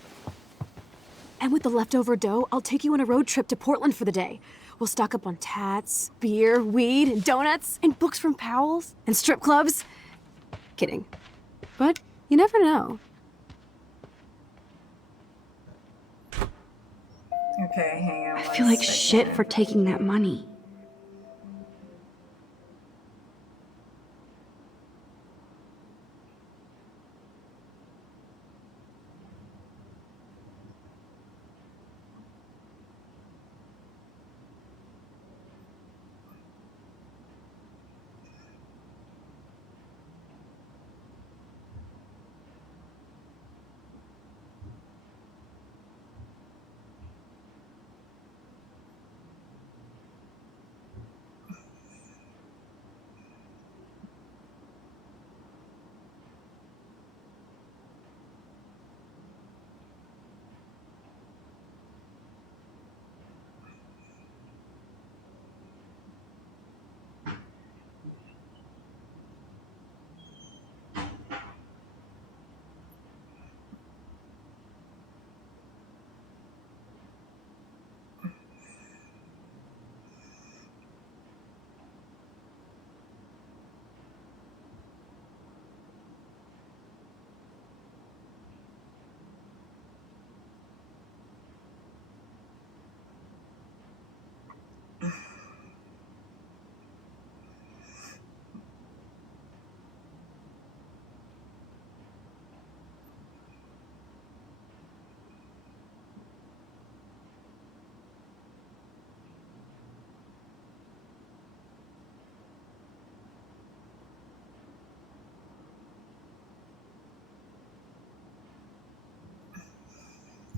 And with the leftover dough, I'll take you on a road trip to Portland for the day. We'll stock up on tats, beer, weed, and donuts, And books from Powell's? and strip clubs. Kidding. But you never know. Okay, hang on. I feel like shit for taking that money.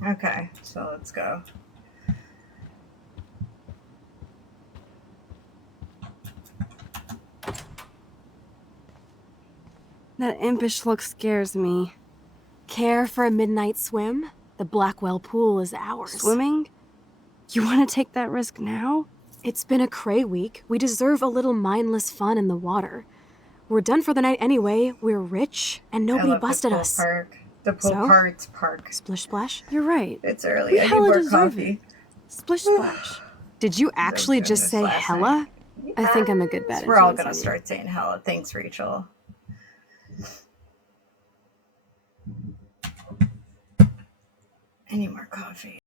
Okay, so let's go. That impish look scares me. Care for a midnight swim? The Blackwell pool is ours. Swimming? You want to take that risk now? It's been a cray week. We deserve a little mindless fun in the water. We're done for the night anyway. We're rich, and nobody busted the pool us. Park. The pool So? part's park. Splish splash? You're right. It's early. We I need hella more deserve coffee. Splish splash. Did you actually just goodness say last hella? I think I'm a good bet. We're all gonna start saying hella. Thanks, Rachel. I need more coffee.